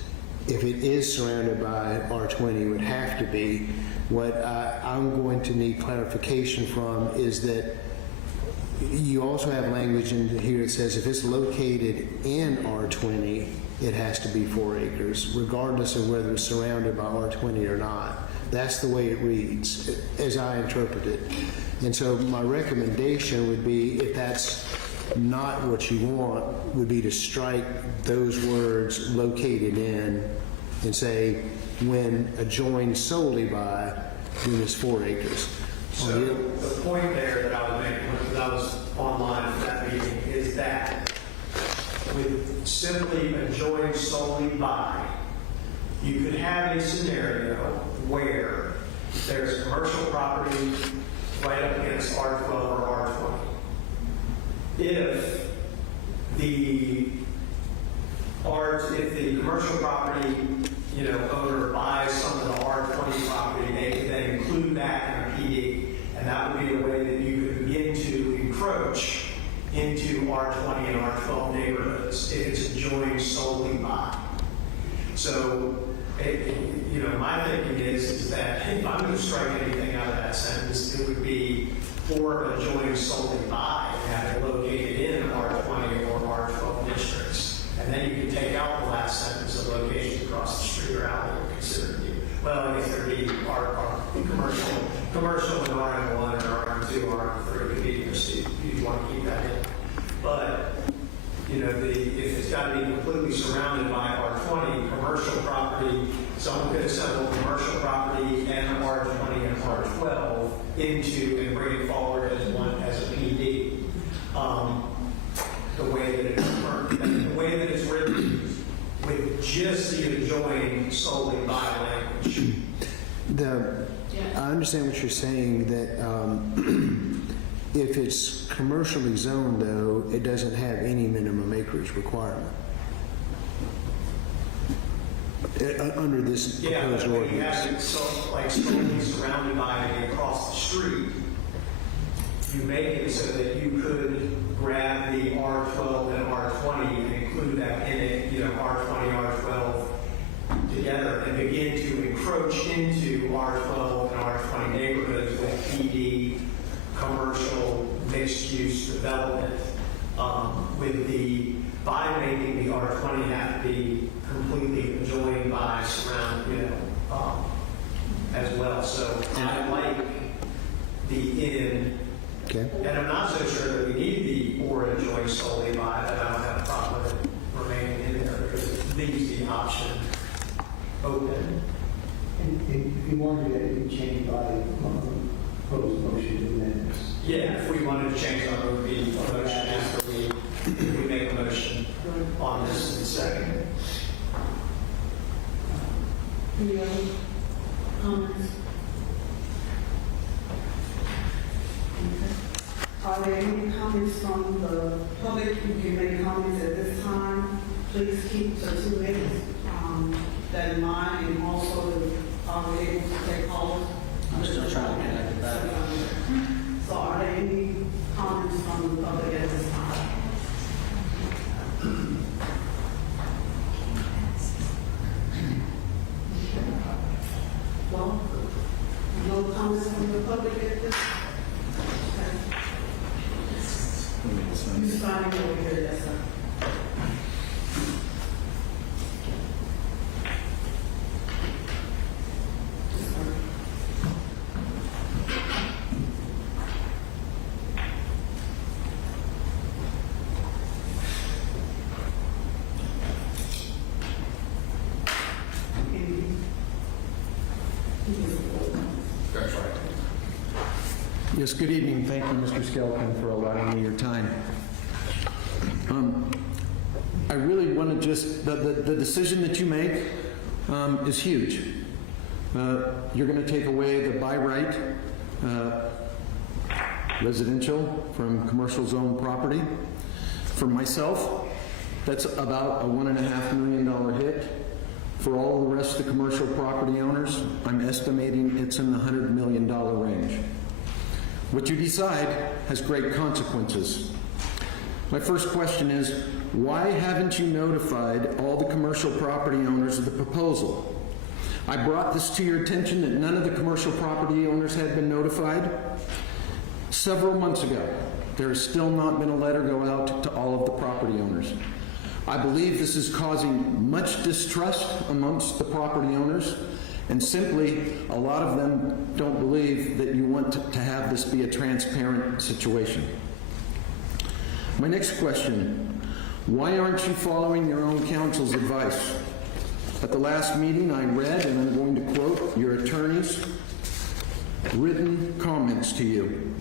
If it is surrounded by R20, it would have to be. What I'm going to need clarification from is that you also have language in here that says if it's located in R20, it has to be 4 acres, regardless of whether it's surrounded by R20 or not. That's the way it reads, as I interpret it. And so my recommendation would be, if that's not what you want, would be to strike those words located in and say when adjoined solely by, when it's 4 acres. So the point there that I would make when I was online for that meeting is that with simply adjoined solely by, you could have a scenario where there's commercial property right up against R12 or R20. If the commercial property, owner buys some of the R20 property, they can then include that in a PD, and that would be a way that you could begin to encroach into R20 and R12 neighborhoods if it's adjoined solely by. So, my thinking is that if I'm going to strike anything out of that sentence, it would be or adjoined solely by having located in R20 or R12 districts. And then you can take out the last sentence of locations across the street or alley or considered to be, well, I guess there'd be commercial and RM1 or RM2 or RM3 could be, if you want to keep that in. But, if it's got to be completely surrounded by R20, commercial property, someone could assemble commercial property and R20 and R12 into and bring it forward as a PD. The way that it's written, with just the adjoining solely by language. I understand what you're saying, that if it's commercially zoned, though, it doesn't have any minimum acreage requirement under this proposed ordinance. You have it solely surrounded by and across the street. You make it so that you could grab the R12 and R20 and include that in it, R20, R12 together, and begin to encroach into R12 and R20 neighborhoods with PD, commercial, mixed-use development, by making the R20 have to be completely adjoined by as well. So I like the in. Okay. And I'm not so sure that we need the or adjoined solely by, but I don't have a problem with it remaining in there because it leaves the option open. And if you wanted to, you can change by proposed motion to amendments. Yeah, if we wanted to change that, it would be a motion after we make a motion on this in a second. Any other comments? Are there any comments from the public? You can make comments at this time. Please keep to 2 minutes. That in mind, and also are we able to take calls? I'm still trying to connect it back. So are there any comments from the public at this time? Well, no comments from the public at this time? You signing over here, yes, sir. That's right. Yes, good evening. Thank you, Mr. Skelton, for allowing me your time. I really want to just, the decision that you make is huge. You're going to take away the by right residential from commercial zone property. For myself, that's about a $1.5 million hit. For all the rest of the commercial property owners, I'm estimating it's in the $100 million range. What you decide has great consequences. My first question is, why haven't you notified all the commercial property owners of the proposal? I brought this to your attention that none of the commercial property owners had been notified several months ago. There has still not been a letter go out to all of the property owners. I believe this is causing much distrust amongst the property owners, and simply a lot of them don't believe that you want to have this be a transparent situation. My next question, why aren't you following your own counsel's advice? At the last meeting I read, and I'm going to quote your attorney's written comments to you.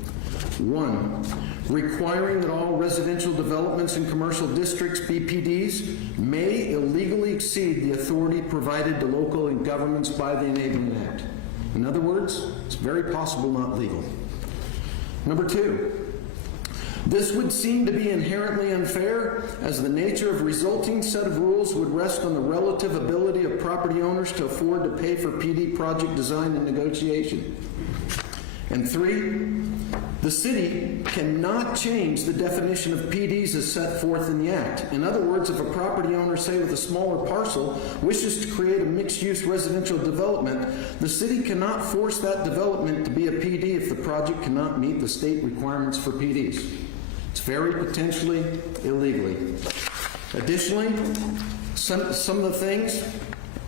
1, requiring that all residential developments in commercial districts, BPDs, may illegally exceed the authority provided to local governments by the Enabling Act. In other words, it's very possible not legal. Number 2, this would seem to be inherently unfair, as the nature of resulting set of rules would rest on the relative ability of property owners to afford to pay for PD project design and negotiation. And 3, The city cannot change the definition of PDs as set forth in the Act. In other words, if a property owner, say with a smaller parcel, wishes to create a mixed-use residential development, the city cannot force that development to be a PD if the project cannot meet the state requirements for PDs. It's very potentially illegally. Additionally, some of the things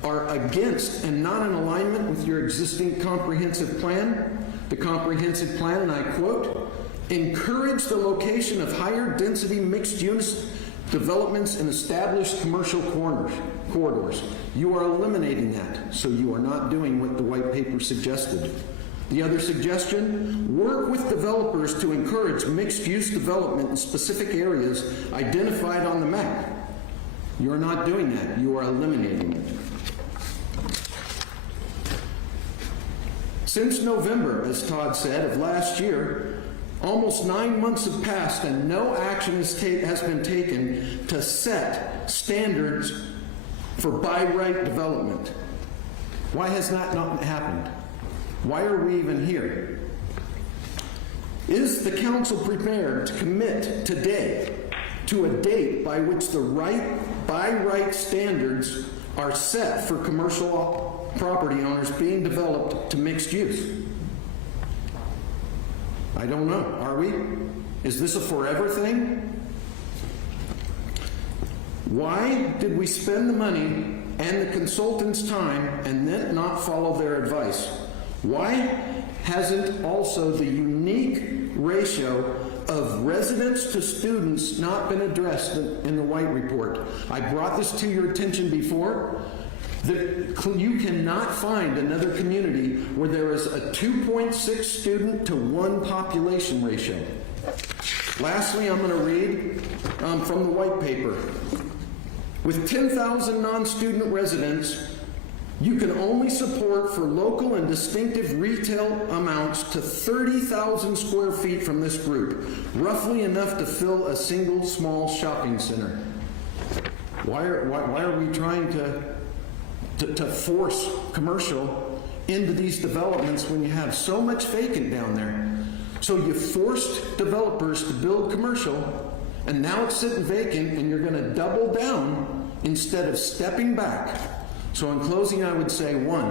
are against and not in alignment with your existing comprehensive plan. The comprehensive plan, and I quote, encourage the location of higher density mixed use developments in established commercial corridors. You are eliminating that, so you are not doing what the white paper suggested. The other suggestion, work with developers to encourage mixed use development in specific areas identified on the map. You are not doing that, you are eliminating it. Since November, as Todd said, of last year, almost 9 months have passed and no action has been taken to set standards for by right development. Why has that not happened? Why are we even here? Is the council prepared to commit today to a date by which the by right standards are set for commercial property owners being developed to mixed use? I don't know. Are we? Is this a forever thing? Why did we spend the money and the consultants' time and then not follow their advice? Why hasn't also the unique ratio of residents to students not been addressed in the White Report? I brought this to your attention before. You cannot find another community where there is a 2.6 student to 1 population ratio. Lastly, I'm going to read from the white paper. With 10,000 non-student residents, you can only support for local and distinctive retail amounts to 30,000 square feet from this group, roughly enough to fill a single small shopping center. Why are we trying to force commercial into these developments when you have so much vacant down there? So you forced developers to build commercial, and now it's sitting vacant, and you're going to double down instead of stepping back. So in closing, I would say, 1,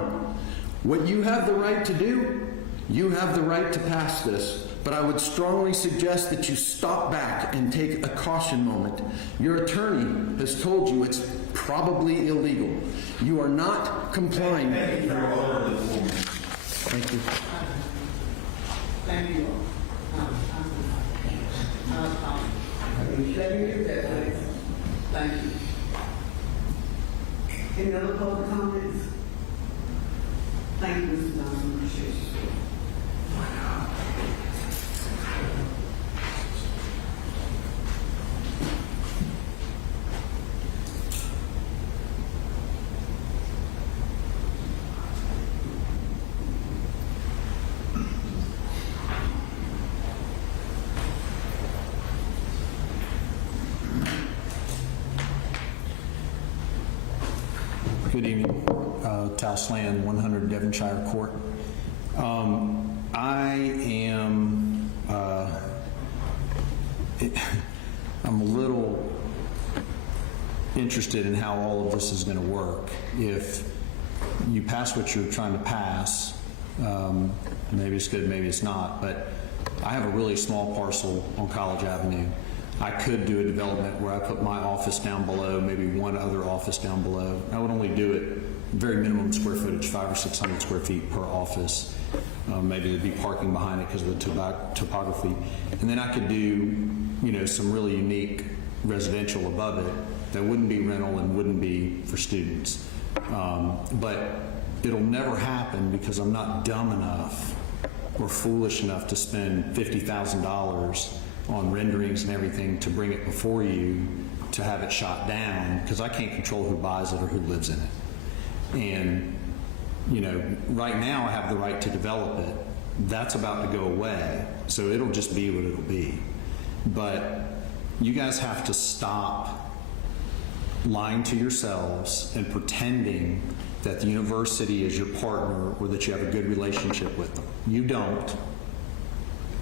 what you have the right to do, you have the right to pass this. But I would strongly suggest that you stop back and take a caution moment. Your attorney has told you it's probably illegal. You are not complying. Thank you. Thank you. Thank you. Let me do that, please. Thank you. Any other public comments? Thank you, Mr. Johnson. Appreciate you. Good evening. Tausland, 100 Devonshire Court. I am I'm a little interested in how all of this is going to work. If you pass what you're trying to pass, maybe it's good, maybe it's not, but I have a really small parcel on College Avenue. I could do a development where I put my office down below, maybe one other office down below. I would only do it very minimum square footage, 500 or 600 square feet per office. Maybe there'd be parking behind it because of the topography. And then I could do, some really unique residential above it that wouldn't be rental and wouldn't be for students. But it'll never happen because I'm not dumb enough or foolish enough to spend $50,000 on renderings and everything to bring it before you to have it shot down, because I can't control who buys it or who lives in it. And, right now I have the right to develop it. That's about to go away, so it'll just be what it'll be. But you guys have to stop lying to yourselves and pretending that the university is your partner or that you have a good relationship with them. You don't.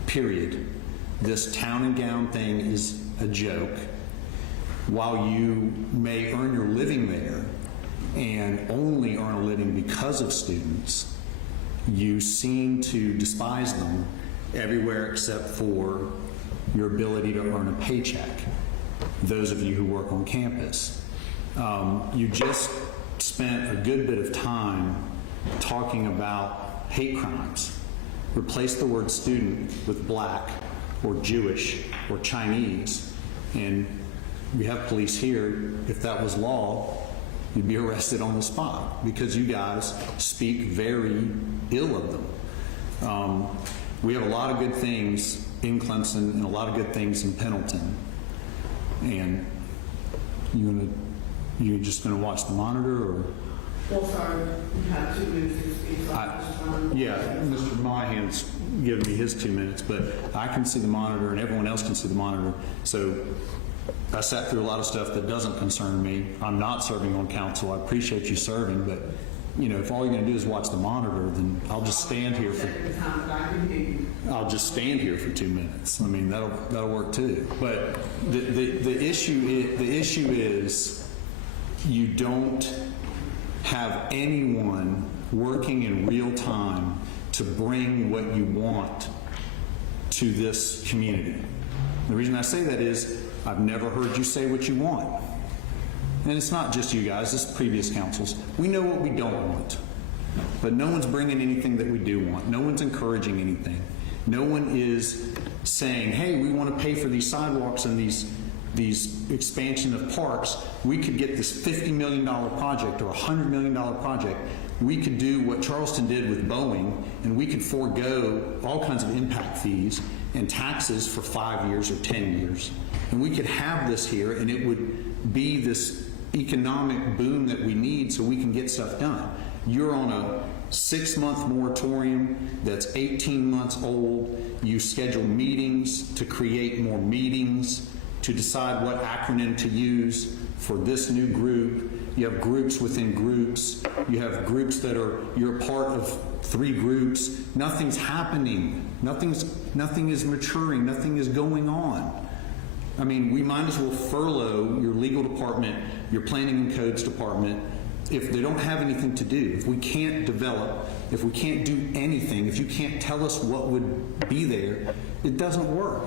period. This town and gown thing is a joke. While you may earn your living there and only earn a living because of students, you seem to despise them everywhere except for your ability to earn a paycheck, those of you who work on campus. You just spent a good bit of time talking about hate crimes. Replace the word student with black or Jewish or Chinese, and we have police here. If that was law, you'd be arrested on the spot because you guys speak very ill of them. We have a lot of good things in Clemson and a lot of good things in Pendleton. And you're just going to watch the monitor, or? Well, sorry, you have 2 minutes. Yeah, Mr. Monahan's giving me his 2 minutes, but I can see the monitor and everyone else can see the monitor. So I sat through a lot of stuff that doesn't concern me. I'm not serving on council. I appreciate you serving, but you know, if all you're going to do is watch the monitor, then I'll just stand here for 2 minutes. I mean, that'll work too. But the issue is you don't have anyone working in real time to bring what you want to this community. The reason I say that is I've never heard you say what you want. And it's not just you guys, it's previous councils. We know what we don't want, but no one's bringing anything that we do want. No one's encouraging anything. No one is saying, hey, we want to pay for these sidewalks and these expansion of parks. We could get this $50 million project or $100 million project. We could do what Charleston did with Boeing, and we could forego all kinds of impact fees and taxes for 5 years or 10 years. And we could have this here, and it would be this economic boom that we need so we can get stuff done. You're on a 6-month moratorium that's 18 months old. You schedule meetings to create more meetings, to decide what acronym to use for this new group. You have groups within groups. You have groups that you're a part of 3 groups. Nothing's happening. Nothing is maturing. Nothing is going on. I mean, we might as well furlough your legal department, your planning and codes department, if they don't have anything to do. If we can't develop, if we can't do anything, if you can't tell us what would be there, it doesn't work.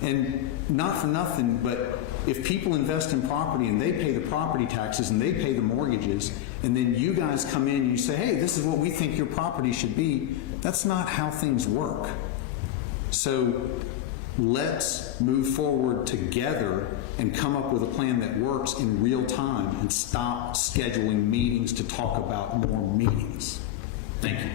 And not for nothing, but if people invest in property and they pay the property taxes and they pay the mortgages, and then you guys come in and you say, hey, this is what we think your property should be, that's not how things work. So let's move forward together and come up with a plan that works in real time and stop scheduling meetings to talk about more meetings. Thank you.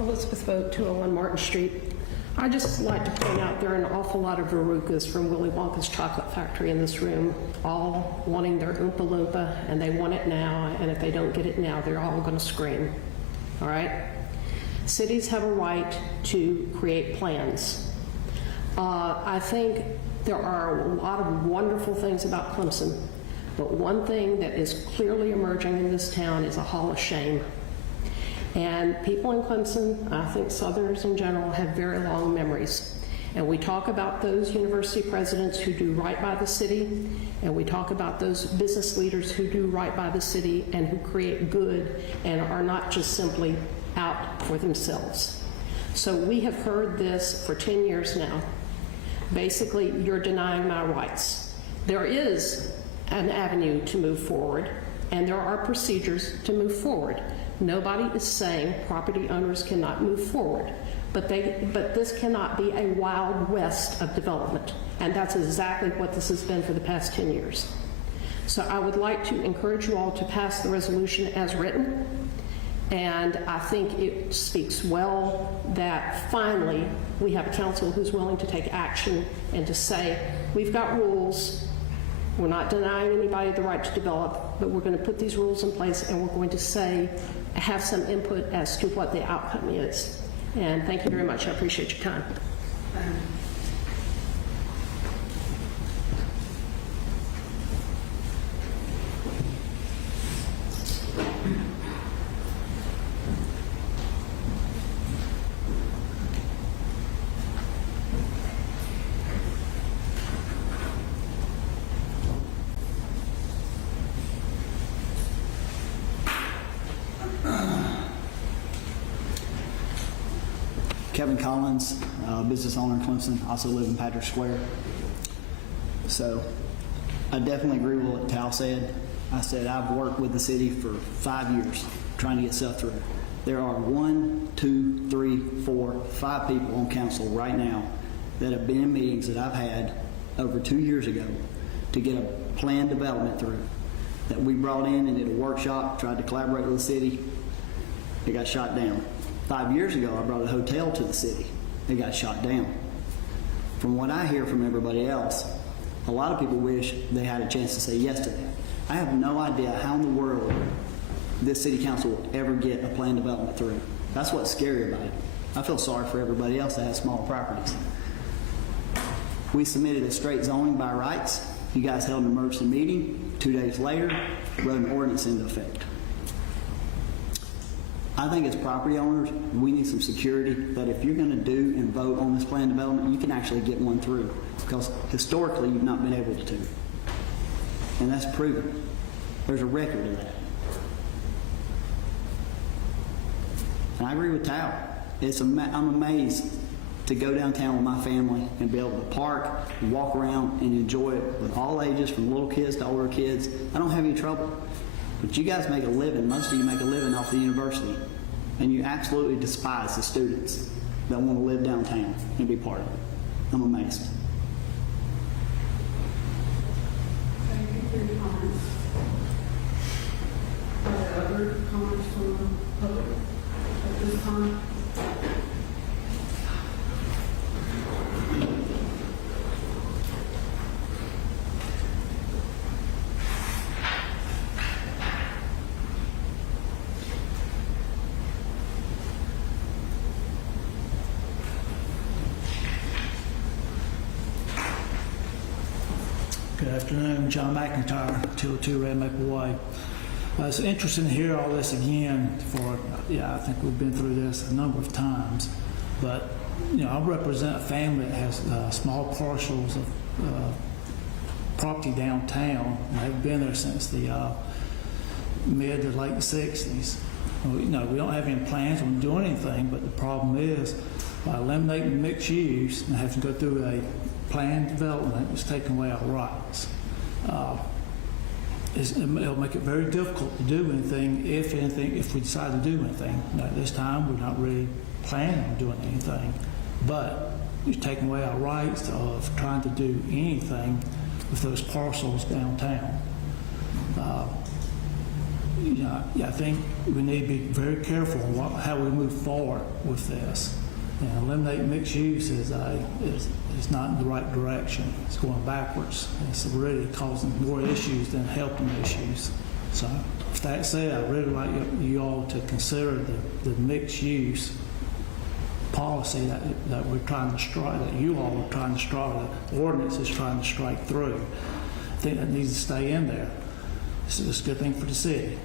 Elizabeth Vogt, 201 Martin Street. I just like to point out there are an awful lot of Verucas from Willy Wonka's Chocolate Factory in this room, all wanting their Oompa Loompa, and they want it now, and if they don't get it now, they're all going to scream. All right? Cities have a right to create plans. I think there are a lot of wonderful things about Clemson, but one thing that is clearly emerging in this town is a hall of shame. And people in Clemson, I think Southerners in general, have very long memories. And we talk about those university presidents who do right by the city, and we talk about those business leaders who do right by the city and who create good and are not just simply out for themselves. So we have heard this for 10 years now. Basically, you're denying my rights. There is an avenue to move forward, and there are procedures to move forward. Nobody is saying property owners cannot move forward, but this cannot be a wild west of development, and that's exactly what this has been for the past 10 years. So I would like to encourage you all to pass the resolution as written, and I think it speaks well that finally we have a council who's willing to take action and to say, we've got rules, We're not denying anybody the right to develop, but we're going to put these rules in place and we're going to have some input as to what the outcome is. And thank you very much. I appreciate your time. Kevin Collins, business owner in Clemson, also live in Patrick Square. So I definitely agree with what Tal said. I said I've worked with the city for 5 years trying to get stuff through. There are 1, 2, 3, 4, 5 people on council right now that have been in meetings that I've had over 2 years ago to get a planned development through that we brought in and did a workshop, tried to collaborate with the city. It got shot down. 5 years ago, I brought a hotel to the city. It got shot down. From what I hear from everybody else, a lot of people wish they had a chance to say yes to that. I have no idea how in the world this city council will ever get a planned development through. That's what's scary about it. I feel sorry for everybody else that has smaller properties. We submitted a straight zoning by rights. You guys held an emergency meeting. 2 days later, wrote an ordinance into effect. I think as property owners, we need some security that if you're going to do and vote on this planned development, you can actually get one through. Because historically, you've not been able to. And that's proven. There's a record of that. And I agree with Tal. I'm amazed to go downtown with my family and be able to park, walk around, and enjoy it with all ages, from little kids to older kids. I don't have any trouble. But you guys make a living, most of you make a living off the university, and you absolutely despise the students that want to live downtown and be part of it. I'm amazed. Thank you for your comments. Are there other comments from the public at this time? Good afternoon, John McIntyre, 202 Red Maple Way. It's interesting to hear all this again. I think we've been through this a number of times, but I represent a family that has small parcels of property downtown. And they've been there since the mid to late 60s. We don't have any plans on doing anything, but the problem is by eliminating mixed use and having to go through a planned development, it's taking away our rights. It'll make it very difficult to do anything if we decide to do anything. Now, at this time, we're not really planning on doing anything, but it's taking away our rights of trying to do anything with those parcels downtown. I think we need to be very careful how we move forward with this. And eliminate mixed use is not in the right direction. It's going backwards. It's really causing more issues than helping issues. So, with that said, I'd really like you all to consider the mixed use policy that we're trying to strike, that you all are trying to strike, the ordinance is trying to strike through. I think that needs to stay in there. It's a good thing for the city.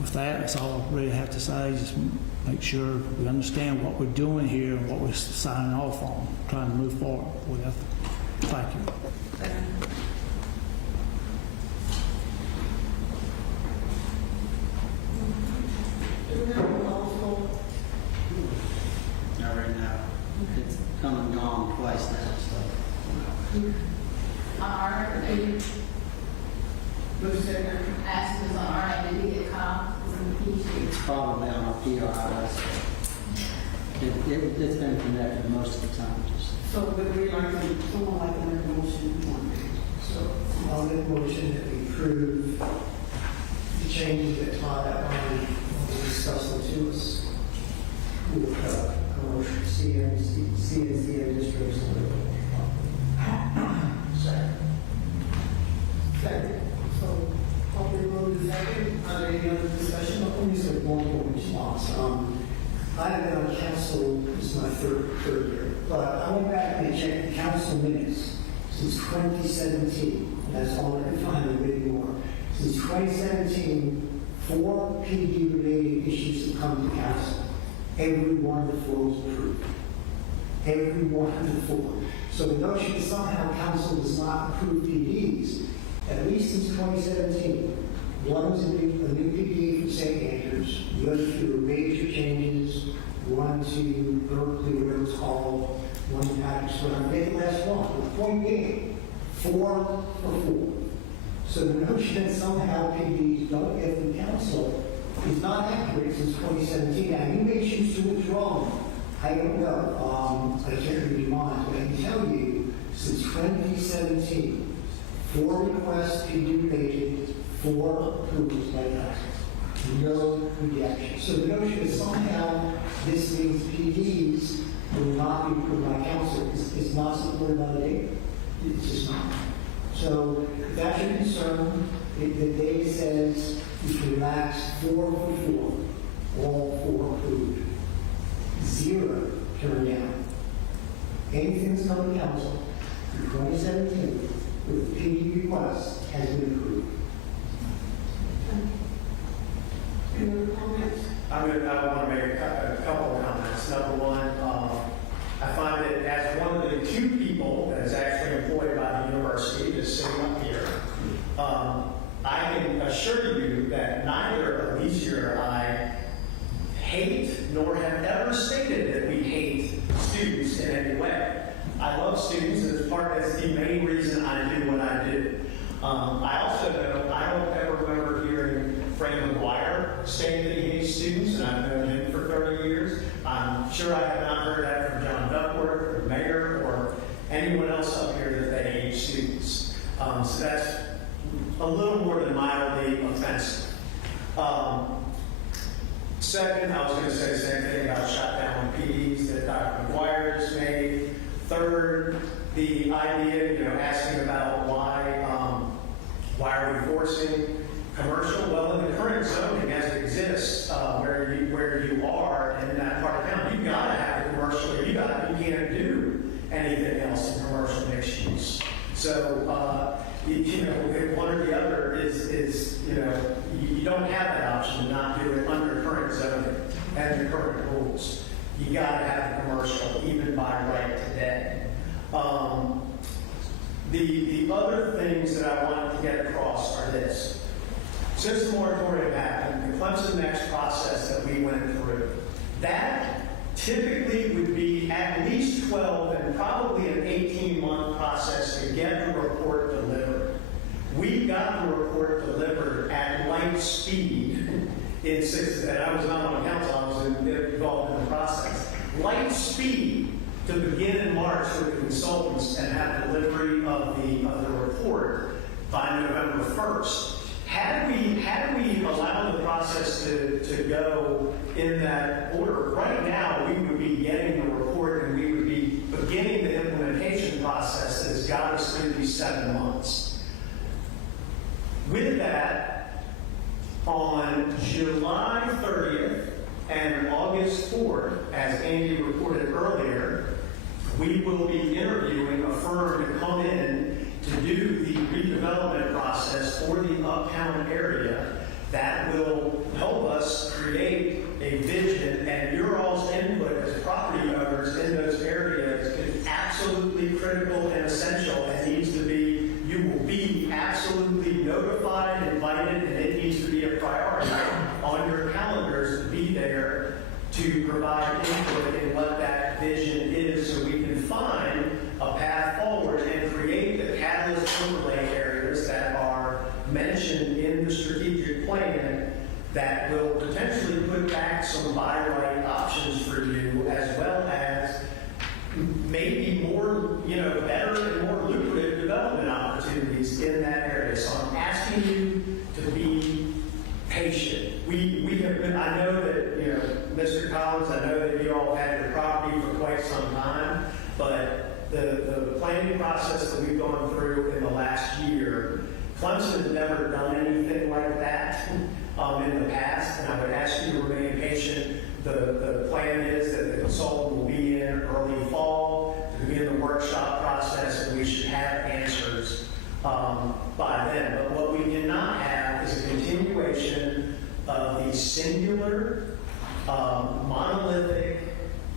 With that, that's all I really have to say. Just make sure we understand what we're doing here and what we're signing off on, trying to move forward with. Thank you. Not right now. It's come and gone twice now, so. On our end, asked us on our end, did we get caught? It's probably on our PRIS. It's been connected most of the time. So would we like to, someone like to make a motion? So I'll make a motion that we approve the changes that Todd outlined when we discussed them to us with commercial CNC districts. Second. any other discussion? Let me just make one more response. I've been on council, this is my third year, but I went back and checked the council minutes since 2017. That's all I could find a bit more. Since 2017, 4 PD-related issues have come to council. Every one of the 4 was approved. Every one of the 4. So the notion that somehow council does not approve PDs, at least since 2017, one was a new PD for St. Andrews, the other 2 were major changes, one to Berkeley, whatever it's called, one to Patrick Square. I forget the last one. The point being, 4 for 4. So the notion that somehow PDs don't get from council is not accurate since 2017. Now, you may choose to withdraw them. I don't know. I can't read your mind, but I can tell you, since 2017, 4 requests PD related, 4 approvals by council. No rejection. So the notion that somehow this means PDs will not be approved by council is not supported by the data. It's just not. So if that's your concern, the data says you can relax 4 for 4, all 4 approved. 0 turned down. Anything that's come to council in 2017 with PD requests has been approved. Any other comments? I want to make a couple of comments. Number one, I find that as one of the 2 people that is actually employed by the university that's sitting up here, I can assure you that neither Alicia or I hate nor have ever stated that we hate students in any way. I love students, and that's the main reason I do what I do. I also know, I don't ever remember hearing Frank McGuire saying that he hates students, and I've known him for 30 years. I'm sure I have not heard that from John Duckworth, or Mayor, or anyone else up here that they hate students. So that's a little more than mildly offensive. Second, I was going to say the same thing about shutdown PDs that Dr. McGuire just made. Third, the idea, asking about why are we forcing commercial? Well, in the current zoning as it exists, where you are in that part of town, you've got to have a commercial. You can't do anything else in commercial mixed use. So, one or the other is you don't have that option to not do it under current zoning and the current rules. You got to have a commercial, even by right today. The other things that I wanted to get across are this. Since the moratorium happened, the Clemson Next process that we went through, that typically would be at least 12 and probably an 18-month process to get the report delivered. We got the report delivered at light speed in 6, and I was not on council, I was involved in the process. Light speed to begin in March with the consultants and have delivery of the report by November 1st. Had we allowed the process to go in that order, right now we would be getting the report and we would be beginning the implementation process that has got us through these 7 months. With that, on July 30th and August 4th, as Andy reported earlier, we will be interviewing a firm to come in to do the redevelopment process for the uptown area that will help us create a vision, and your all's input as property owners in those areas is absolutely critical and essential and needs to be, you will be absolutely notified, invited, and it needs to be a priority on your calendars to be there to provide input in what that vision is so we can find a path forward and create the catalyst overlay areas that are mentioned in the strategic plan that will potentially put back some buy right options for you, as well as maybe more, better and more lucrative development opportunities in that area. So I'm asking you to be patient. We have been, I know that, Mr. Collins, I know that you all had your property for quite some time, but the planning process that we've gone through in the last year, Clemson has never done anything like that. in the past, and I would ask you to remain patient. The plan is that the consultant will be in early fall to begin the workshop process, and we should have answers by then. But what we did not have is a continuation of the singular, monolithic,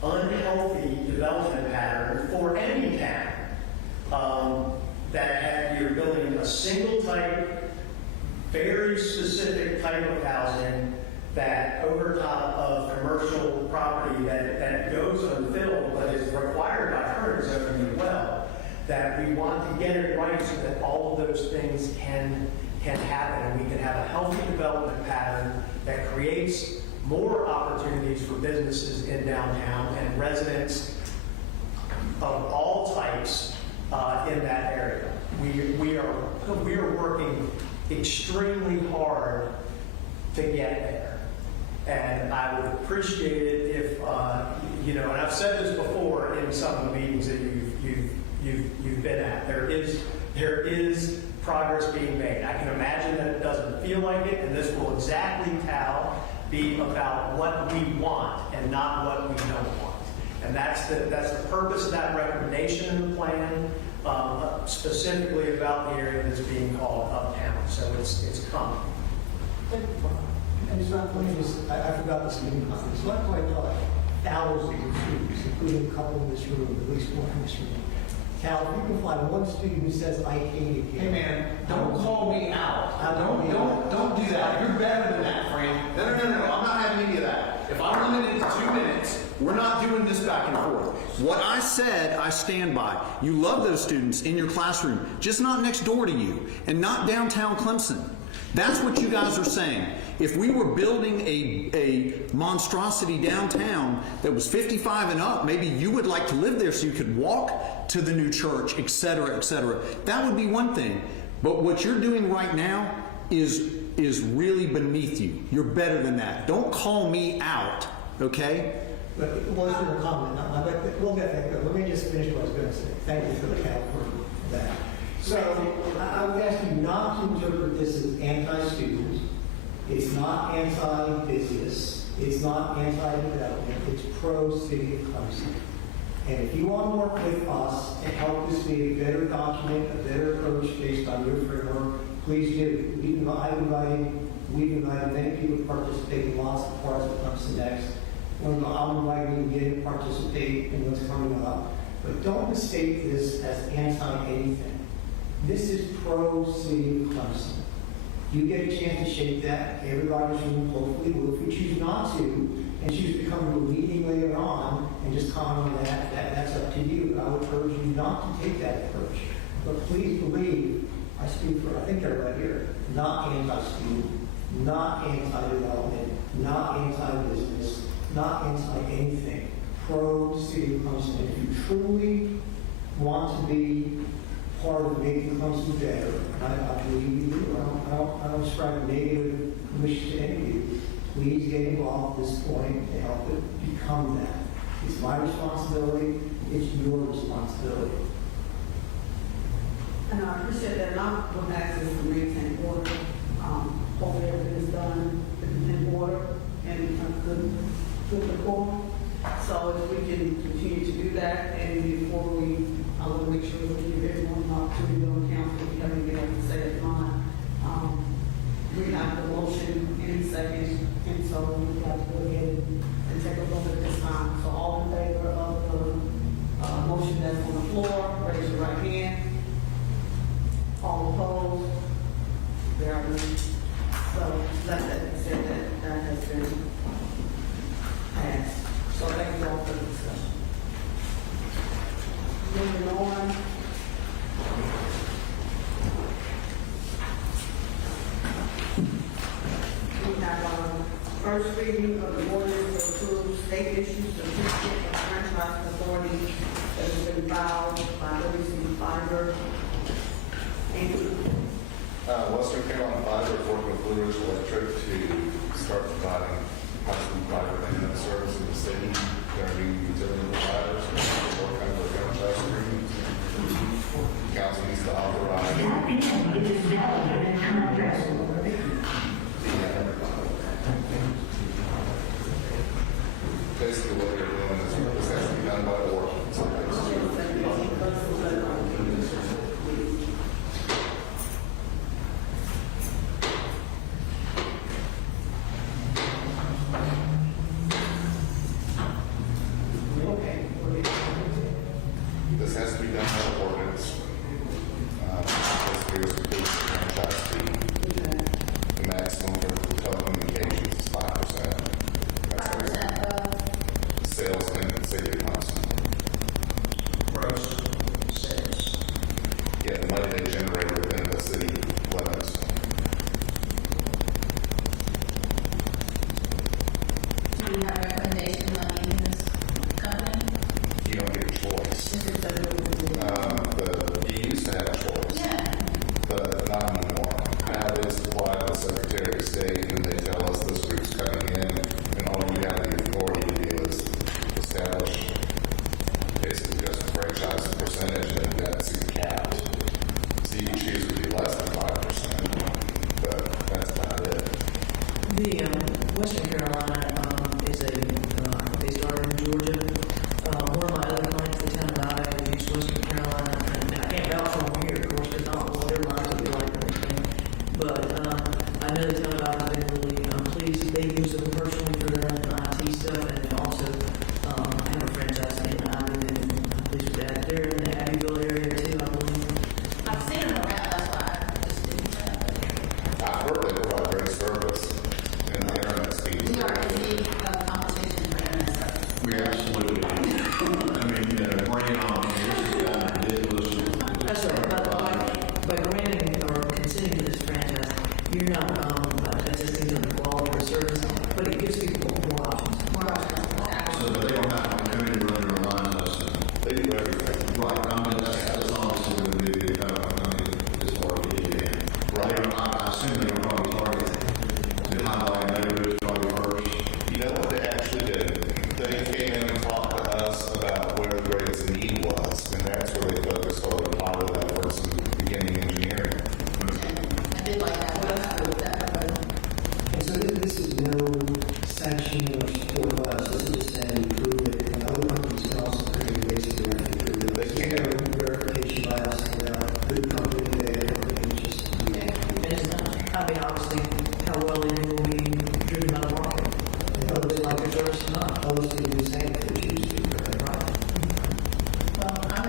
unhealthy development pattern for any town that you're building a single type, very specific type of housing that over top of commercial property that goes unfilled but is required by current zoning as well, that we want to get it right so that all of those things can happen and we can have a healthy development pattern that creates more opportunities for businesses in downtown and residents of all types in that area. We are working extremely hard to get there. And I would appreciate it if, and I've said this before in some of the meetings that you've been at, there is progress being made. I can imagine that it doesn't feel like it, and this will exactly, Tal, be about what we want and not what we don't want. And that's the purpose of that recommendation in the plan, specifically about the area that's being called uptown. So it's coming. And it's not, I forgot this meeting conference. It's not quite like thousands of students, including a couple in this room, at least one in this room. Cal, if you can find one student who says, I hate it here. Hey man, don't call me out. Don't do that. You're better than that, Frank. No, I'm not having any of that. If I'm limited to 2 minutes, we're not doing this back and forth. What I said, I stand by. You love those students in your classroom, just not next door to you, and not downtown Clemson. That's what you guys are saying. If we were building a monstrosity downtown that was 55 and up, maybe you would like to live there so you could walk to the new church, et cetera, et cetera. That would be one thing. But what you're doing right now is really beneath you. You're better than that. Don't call me out, okay? But it wasn't a comment. We'll get that. Let me just finish what I was going to say. Thank you for the Cal for that. So I would ask you not to interpret this as anti-student. It's not anti-business. It's not anti-development. It's pro-city of Clemson. And if you want to work with us to help this be a better document, a better approach based on your framework, please do. We've invited many people to participate in lots of parts of Clemson Next. I'm inviting you to participate in what's coming up. But don't mistake this as anti-anything. This is pro-city of Clemson. You get a chance to shape that. Everybody's room hopefully will. If you choose not to, and choose to come to a meeting later on and just comment on that's up to you. I would urge you not to take that approach. But please believe, I speak for, I think everybody here, not anti-student, not anti-development, not anti-business, not anti-anything. Pro-city of Clemson. If you truly want to be part of making Clemson better, and I believe you do. I don't ascribe negative wish to any of you. Please get involved at this point to help it become that. It's my responsibility. It's your responsibility. And I appreciate that. And I'm going to ask this to maintain order. Hopefully everything is done in order and good report. So if we can continue to do that, and before I want to make sure we give everyone an opportunity on council if you have anything else to say at mine. We have the motion in second, and so we have to go ahead and take a vote at this time. So all in favor of the motion that's on the floor, raise your right hand. All opposed? There are none. So let that be said that has been passed. So thank you all for the discussion. Moving on. We have our first reading of the ordinance to approve state issued certificate of franchise authority that has been filed by WC Fiber. Western Carolina Fiber is working with Blue Ridge Electric to start providing high-speed fiber internet service in the city. There are new utility providers who work under a contract agreement. Council needs to authorize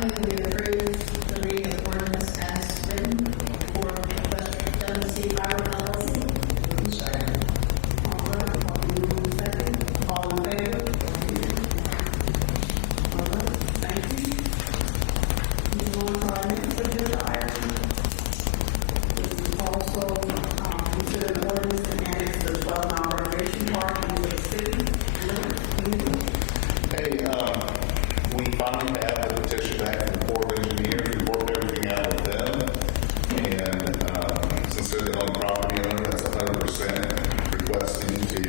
move we approve the reading of the ordinance as written for Clemson City Council LLC. Second. All right, second. All in favor? All right, thank you. Move on to our next agenda item. This is also, consider an ordinance to annex the 12-mile recreation park into the city. Hey, we finally have the petition back from the Corps of Engineers. We worked everything out with them. And since they're the only property owner, that's 100% requesting to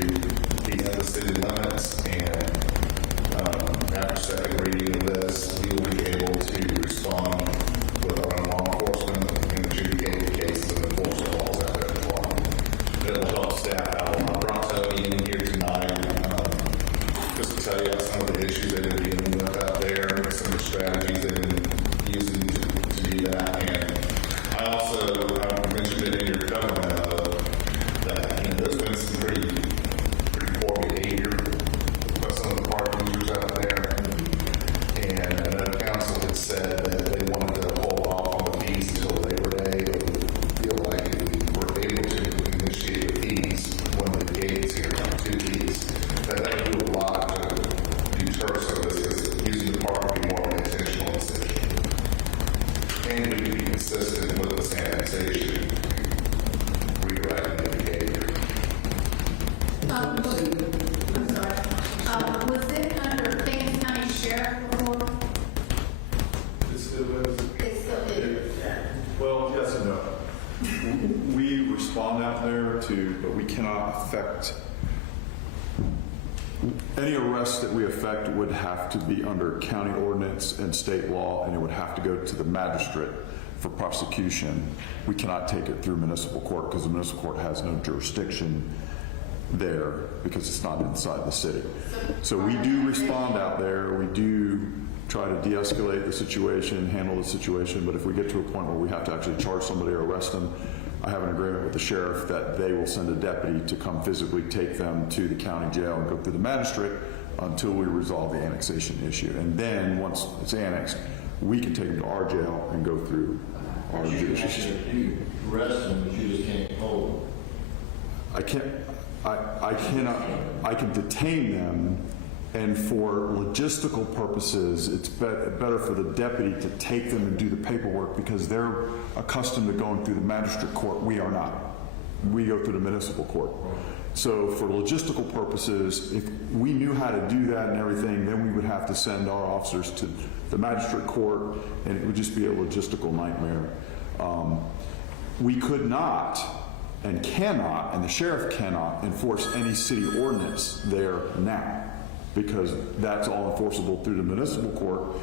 be in the city limits. And after second reading of this, we will be able to respond with our own law enforcement and adjudicate the cases and enforce the laws out there as well. It'll help staff out. I brought Tony in here tonight just to tell you about some of the issues they've been dealing with out there, some of the strategies they've been using to do that. And I also mentioned it in your cover memo that there's been some pretty poor behavior by some of the park users out there. And I know council had said that they wanted to hold off on the fees until Labor Day, but we feel like if we were able to initiate the fees when the gates here, 2 fees, that would do a lot to deter some of this, because using the park would be more of an intentional decision. And we could be consistent with this annexation, rewriting the behavior. I'm sorry. Was it under Clemson County Sheriff before? It still is. It still is. Well, yes and no. We respond out there but we cannot affect, any arrest that we affect would have to be under county ordinance and state law, and it would have to go to the magistrate for prosecution. We cannot take it through municipal court because the municipal court has no jurisdiction there because it's not inside the city. So we do respond out there. We do try to de-escalate the situation, handle the situation, but if we get to a point where we have to actually charge somebody or arrest them, I have an agreement with the sheriff that they will send a deputy to come physically take them to the county jail and go through the magistrate until we resolve the annexation issue. And then once it's annexed, we can take them to our jail and go through our judicial system. You arrest them, but you just can't hold them. I can detain them, and for logistical purposes, it's better for the deputy to take them and do the paperwork because they're accustomed to going through the magistrate court. We are not. We go through the municipal court. So for logistical purposes, if we knew how to do that and everything, then we would have to send our officers to the magistrate court, and it would just be a logistical nightmare. We could not and cannot, and the sheriff cannot enforce any city ordinance there now, because that's all enforceable through the municipal court,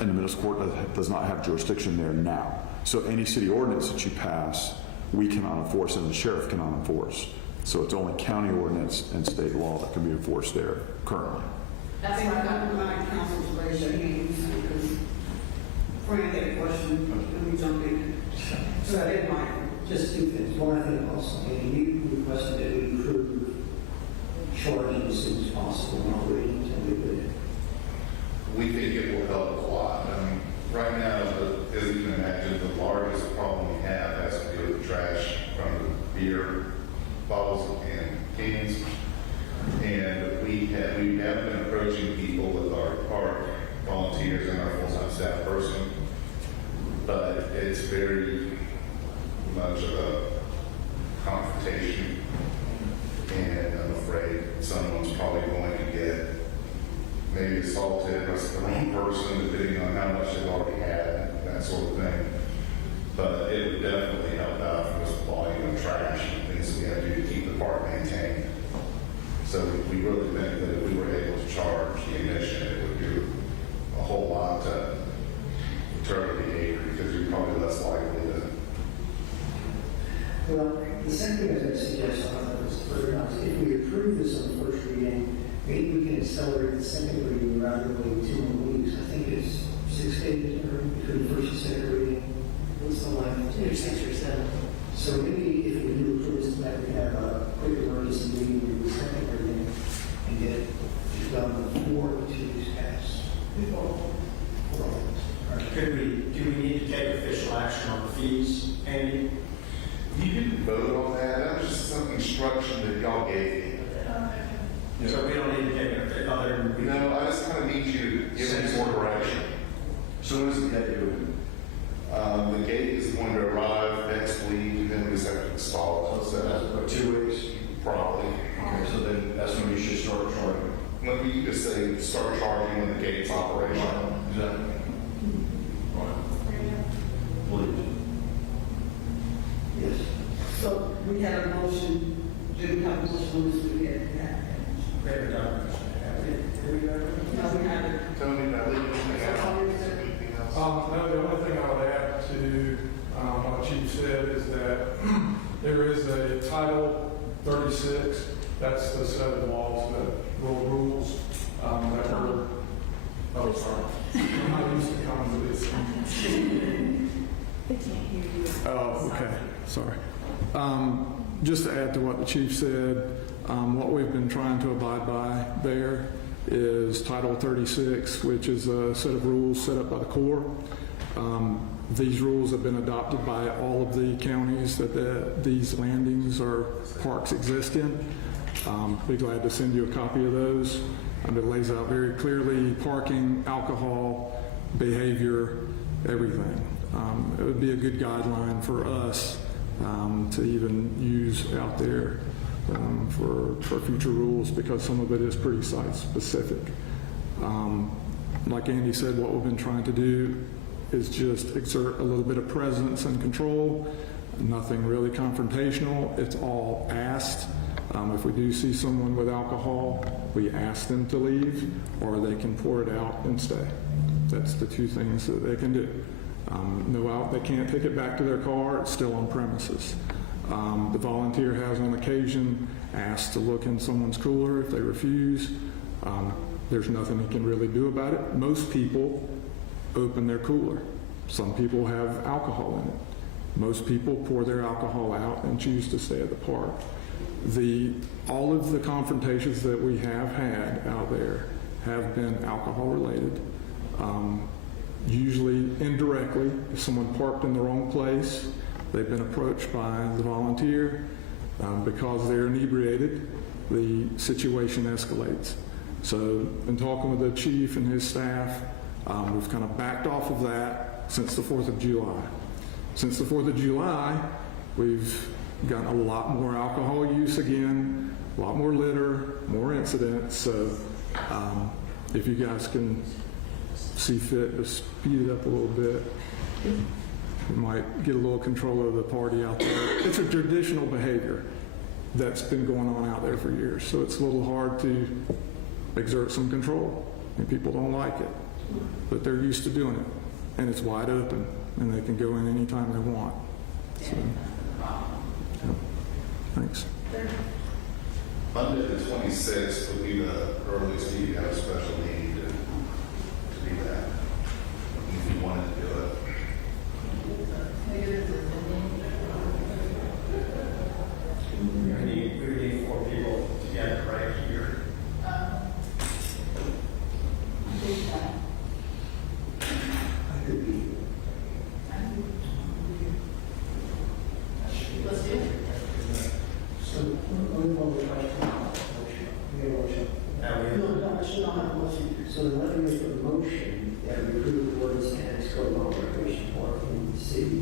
and the municipal court does not have jurisdiction there now. So any city ordinance that you pass, we cannot enforce, and the sheriff cannot enforce. So it's only county ordinance and state law that can be enforced there currently. That's why I got my council to raise your hands, because Frank had a question, let me jump in. So I did mine. Just 2 things. One, I think also, and you requested that we improve charging as soon as possible, not waiting until we could. We think it will help a lot. I mean, right now, as you can imagine, the largest problem we have has to do with trash from the beer bottles and cans. And we have been approaching people with our park volunteers and our full-time staff person, but it's very much of a confrontation, and I'm afraid someone's probably going to get maybe assaulted by the wrong person, depending on how much they've already had, that sort of thing. But it would definitely help out from this volume of trash and things that we have to do to keep the park maintained. So we really think that if we were able to charge the admission, it would do a whole lot to deter the behavior, because you're probably less likely to. Well, the second thing I was going to suggest, is if we approve this on the first reading, maybe we can accelerate the second reading rather than waiting 2 more weeks. I think it's 6 days between the first and second reading. What's the length? 6 or 7. So maybe if we do approve this, that we have a quick emergency meeting with the second reading and get it done before the 2 weeks pass. All right. do we need to take official action on the fees, Andy? You didn't vote on that. That was just some instruction that y'all gave me. So we don't need to take it other than. No, I just kind of need you to give me more direction. So what is the gate doing? The gate is going to arrive next week, then we just have to install it. So that's about 2 weeks? Probably. Okay, so then that's when you should start charging. Let me just say, start charging when the gate's operational. Exactly. Please. Yes. So we had a motion, do we have a motion on this weekend? No, we haven't. Tony, did I leave anything out? No, the only thing I would add to what Chief said is that there is a Title 36, that's the set of laws, that rules that were, oh, sorry. I'm not used to coming to this. They can't hear you. Oh, okay, sorry. Just to add to what the chief said, what we've been trying to abide by there is Title 36, which is a set of rules set up by the Corps. These rules have been adopted by all of the counties that these landings or parks exist in. Be glad to send you a copy of those. It lays out very clearly parking, alcohol, behavior, everything. It would be a good guideline for us to even use out there for future rules, because some of it is pretty site specific. Like Andy said, what we've been trying to do is just exert a little bit of presence and control. Nothing really confrontational. It's all asked. If we do see someone with alcohol, we ask them to leave, or they can pour it out and stay. That's the two things that they can do. They can't take it back to their car. It's still on premises. The volunteer has on occasion asked to look in someone's cooler. If they refuse, there's nothing he can really do about it. Most people open their cooler. Some people have alcohol in it. Most people pour their alcohol out and choose to stay at the park. All of the confrontations that we have had out there have been alcohol related. Usually indirectly, if someone parked in the wrong place, they've been approached by the volunteer. Because they're inebriated, the situation escalates. So in talking with the chief and his staff, we've kind of backed off of that since the 4th of July. Since the 4th of July, we've gotten a lot more alcohol use again, a lot more litter, more incidents. So if you guys can see fit to speed it up a little bit, we might get a little control of the party out there. It's a traditional behavior that's been going on out there for years, so it's a little hard to exert some control, and people don't like it, but they're used to doing it, and it's wide open, and they can go in anytime they want. So, yeah. Thanks. Monday the 26th would be the earliest you have a special need to be that, if you wanted to do it. We need 4 people together right here. Let's do it. So, let me know the question. We have a motion. No, I should not have a motion. So then let me make a motion that we approve the ordinance and its code law recreation park in the city.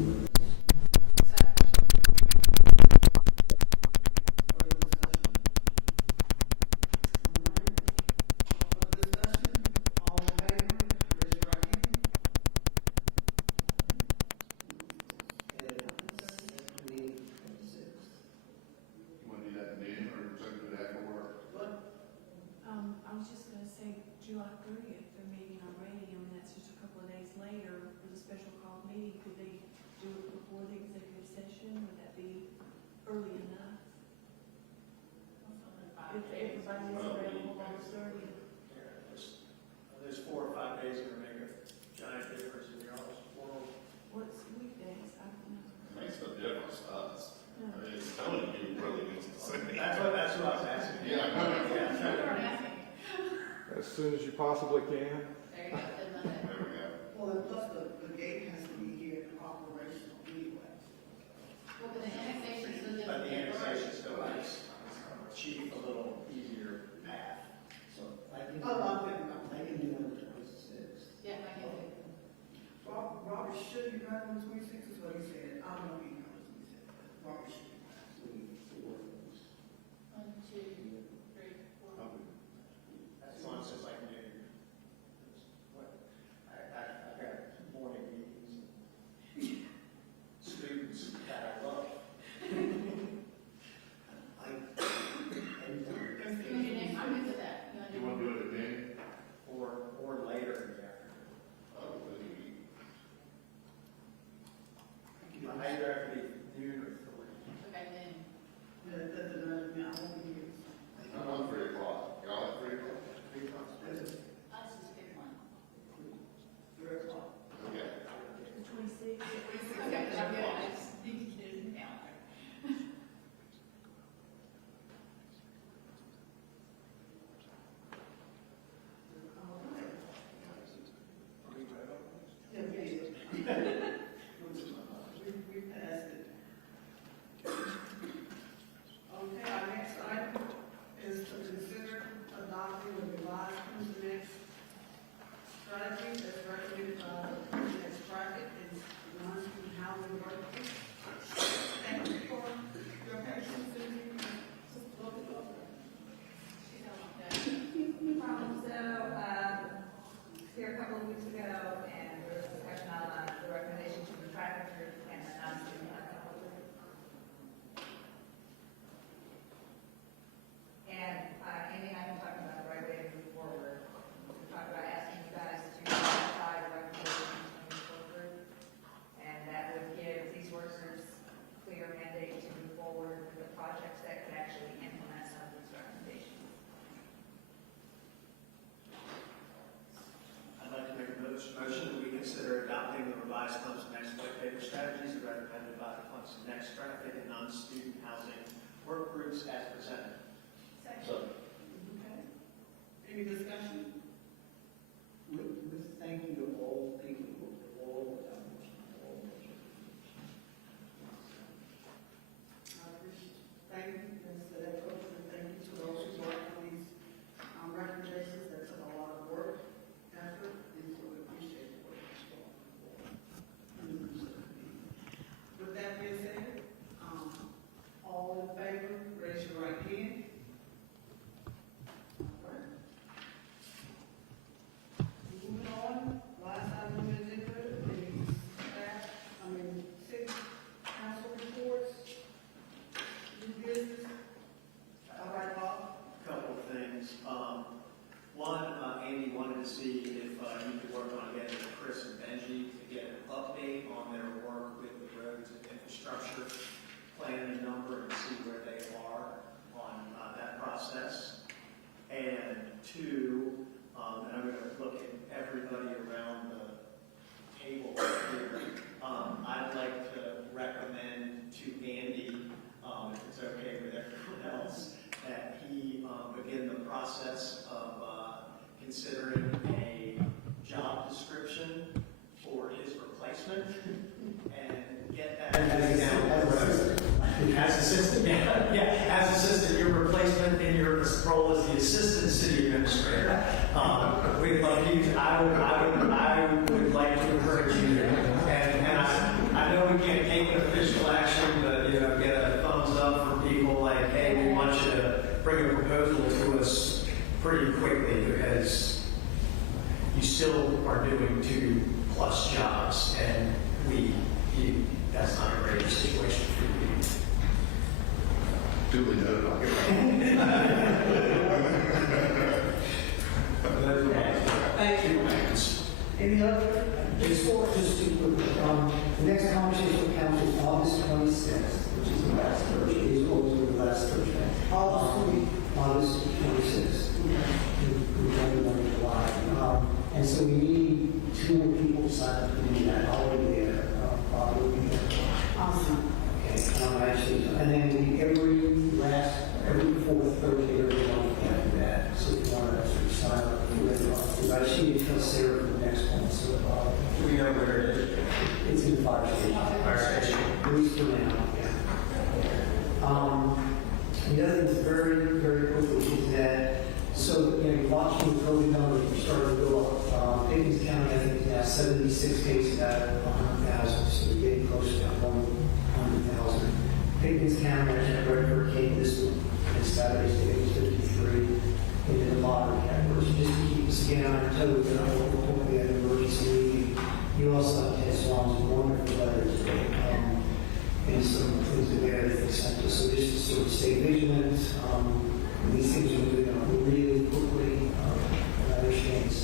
I was just gonna say July 30th, they're meeting already, that's just a couple of days later for the special call meeting. Could they do it before the executive session? Would that be early enough? If everybody is available on the 30th. There's 4 or 5 days that make a giant difference in your all's world. What's weekdays? I don't know. It makes no difference to us. I mean, it's telling you really needs to say. That's what I was asking. Yeah. As soon as you possibly can. There you go. There we go. Well, and plus the gate has to be here and operational anyway. Well, but the annexation still doesn't. But the annexation still makes Chief a little easier path. So, I can, Oh, I'm picking up. I can do number 26. Yeah, I can do. Robert should be right on the 26th is what he said. I don't be on the 26th. Robert should be right. 1, 2, 3, 4. As long as it's like New Year. I've got morning meetings. Students that I love. I'm into that. You want to do it again? Or later in the afternoon. Oh, Either after noon or 3. Okay, then. That doesn't matter to me. I won't be here. I'm on 3 o'clock. Y'all at 3 o'clock? 3 o'clock. Let's just pick one. 3 o'clock. Okay. 26. Okay, I'm good. I just need to get it in the calendar. Yeah, we did. We passed it. Okay, our next item is to consider adopting the revised Clemson Next strategy as recommended by the Clemson Next bracket is non-student housing workforce. Thank you for your patience and just look it over. Here a couple of weeks ago, and there was discussion on the recommendation to the traffic group and the non-student and Amy and I have been talking about the right way to move forward. We talked about asking you guys to modify the recommendation to move forward, and that would give these workers clear mandate to move forward with the projects that could actually implement some of these recommendations. I'd like to make a motion that we consider adopting the revised Clemson Next white paper strategies as recommended by the Clemson Next traffic and non-student housing work groups as presented. Second. Okay. Any discussion? With thank you to all, thank you to all. Thank you, Mr. Echols, and thank you to those who worked on these recommendations. That took a lot of work, effort, and so we appreciate the work that's going on. With that being said, all in favor, raise your right hand. Moving on, last item on the agenda is city council reports, new business. All right, Bob. Couple of things. One, Andy wanted to see if you could work on getting Chris and Benji to get an update on their work with the roads and infrastructure plan and number and see where they are on that process. And two, and I'm going to look at everybody around the table here. I'd like to recommend to Andy, if it's okay with everyone else, that he begin the process of considering a job description for his replacement and get that down the road. As assistant, as assistant, your replacement in your role as the assistant city administrator. We'd love you. I would like to encourage you, and I know we can't take an official action, but get a thumbs up from people like, hey, we want you to bring a proposal to us pretty quickly because you still are doing 2+ jobs, and that's not a great situation for you. Duly noted. I'll get Thank you. Any other? Just the next conversation with council is August 26th, which is the last Thursday. Is always the last Thursday. August 26th. We're going to be July. And so we need 2 more people to sign up to do that. I'll be there. Bob will be there. Awesome. Okay. Actually, and then every 4th Thursday, every month after that. So if you want to actually sign up for that, because I see need to tell Sarah for the next one, so, Do we know where it is? it's in the fire station. Fire station. At least for now, yeah. The other thing is very quickly is that, so, you know, you're watching the COVID numbers, are starting to go up. Pickens County, I think, is now 76 cases out of 100,000, so we're getting close to that 100,000. Pickens County, there's a record came this week, and Saturday's day was 53 in the moderate category. So just to keep us again on our toes, and I hope we had an emergency meeting. You also have test swabs and wonderful letters today. And some things that we have to send us. So just to sort of stay vigilant. These things are moving up really quickly. And I understand it's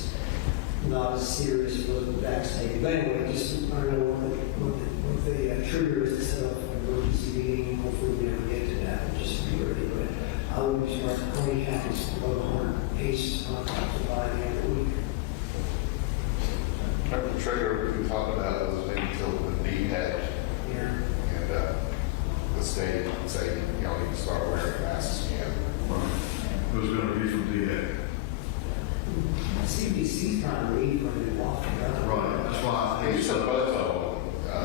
not as serious as those vaccinated. But anyway, just I don't know what the trigger is to set up an emergency meeting. Hopefully we never get to that. Just to be ready. But I would be surprised how many counties below 100 cases contacted by the end of the week. Remember the trigger we talked about was maybe till the B had. Yeah. And the state would say, you know, you can start wearing masks again. Who's going to be from DA? CDC's trying to leave when they walk around. Right, that's why I think You said both of them.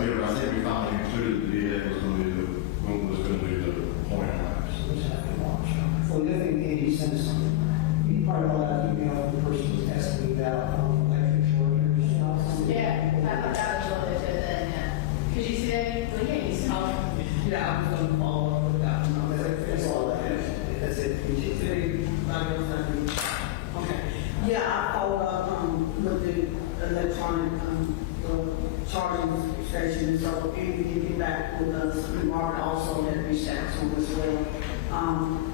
yeah, but I think we finally concluded the DA was going to be the point of maps. Which I can watch. Well, the other thing, Andy sent something. You probably all have an email from the person who's asking me about electric shortages. Yeah, that was what they said then, yeah. Because you said, well, yeah, you saw. Yeah, I was going to follow up with that one. That's all I have. That's it. Okay. Yeah, I followed up with the electronic charging station, so Andy can get back with us. Mark also had reached out to him as well.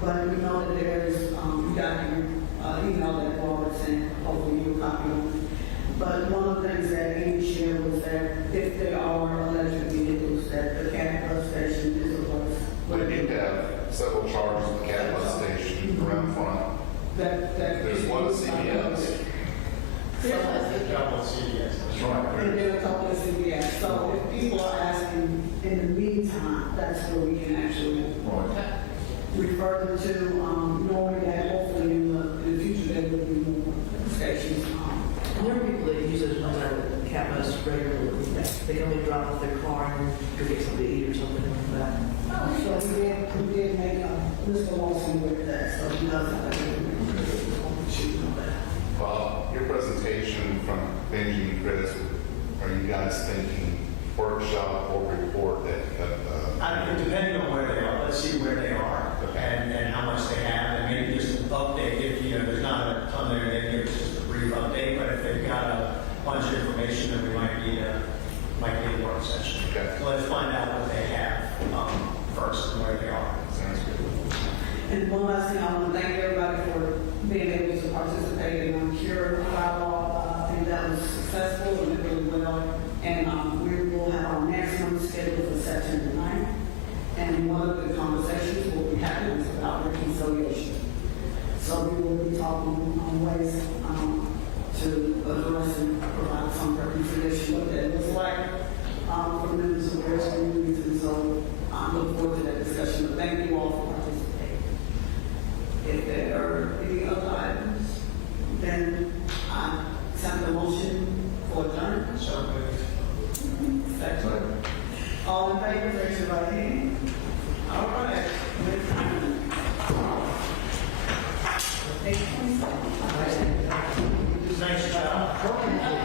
But we know that there is, you got your email that Robert sent, hopefully you'll copy of it. But one of the things that Andy shared was that if there are electric vehicles, that the cat bus station is a place. But you have several chargers at the cat bus station around front. There's one at CBS. That's right. And then a couple of CBS. So if people are asking in the meantime, that's where we can actually refer them to, knowing that hopefully in the future there will be more stations. And there are people that use those ones out of the cat bus regularly. They can only drop off their car and go get something to eat or something like that. So we did make Mr. Lawson with that, so he does have a Bob, your presentation from Benji and Chris, are you guys thinking workshop or report Depending on where they are, let's see where they are and how much they have, and maybe just an update. If there's not a ton there, then give us just a brief update. But if they've got a bunch of information, then we might need a work session. Okay. So let's find out what they have first and where they are. Sounds good. And one last thing, I want to thank everybody for being able to participate in Cure Bylaw. I think that was successful and did really well. And we will have our next one scheduled for September 9th. And one of the conversations will be happening about reconciliation. So we will be talking on ways to address and provide some reconciliation, what that looks like for members of various communities. And so I look forward to that discussion. But thank you all for participating. If there are any other items, then I accept the motion for adjournment. So Second. All in favor, raise your right hand. All right. 8:27. nice job.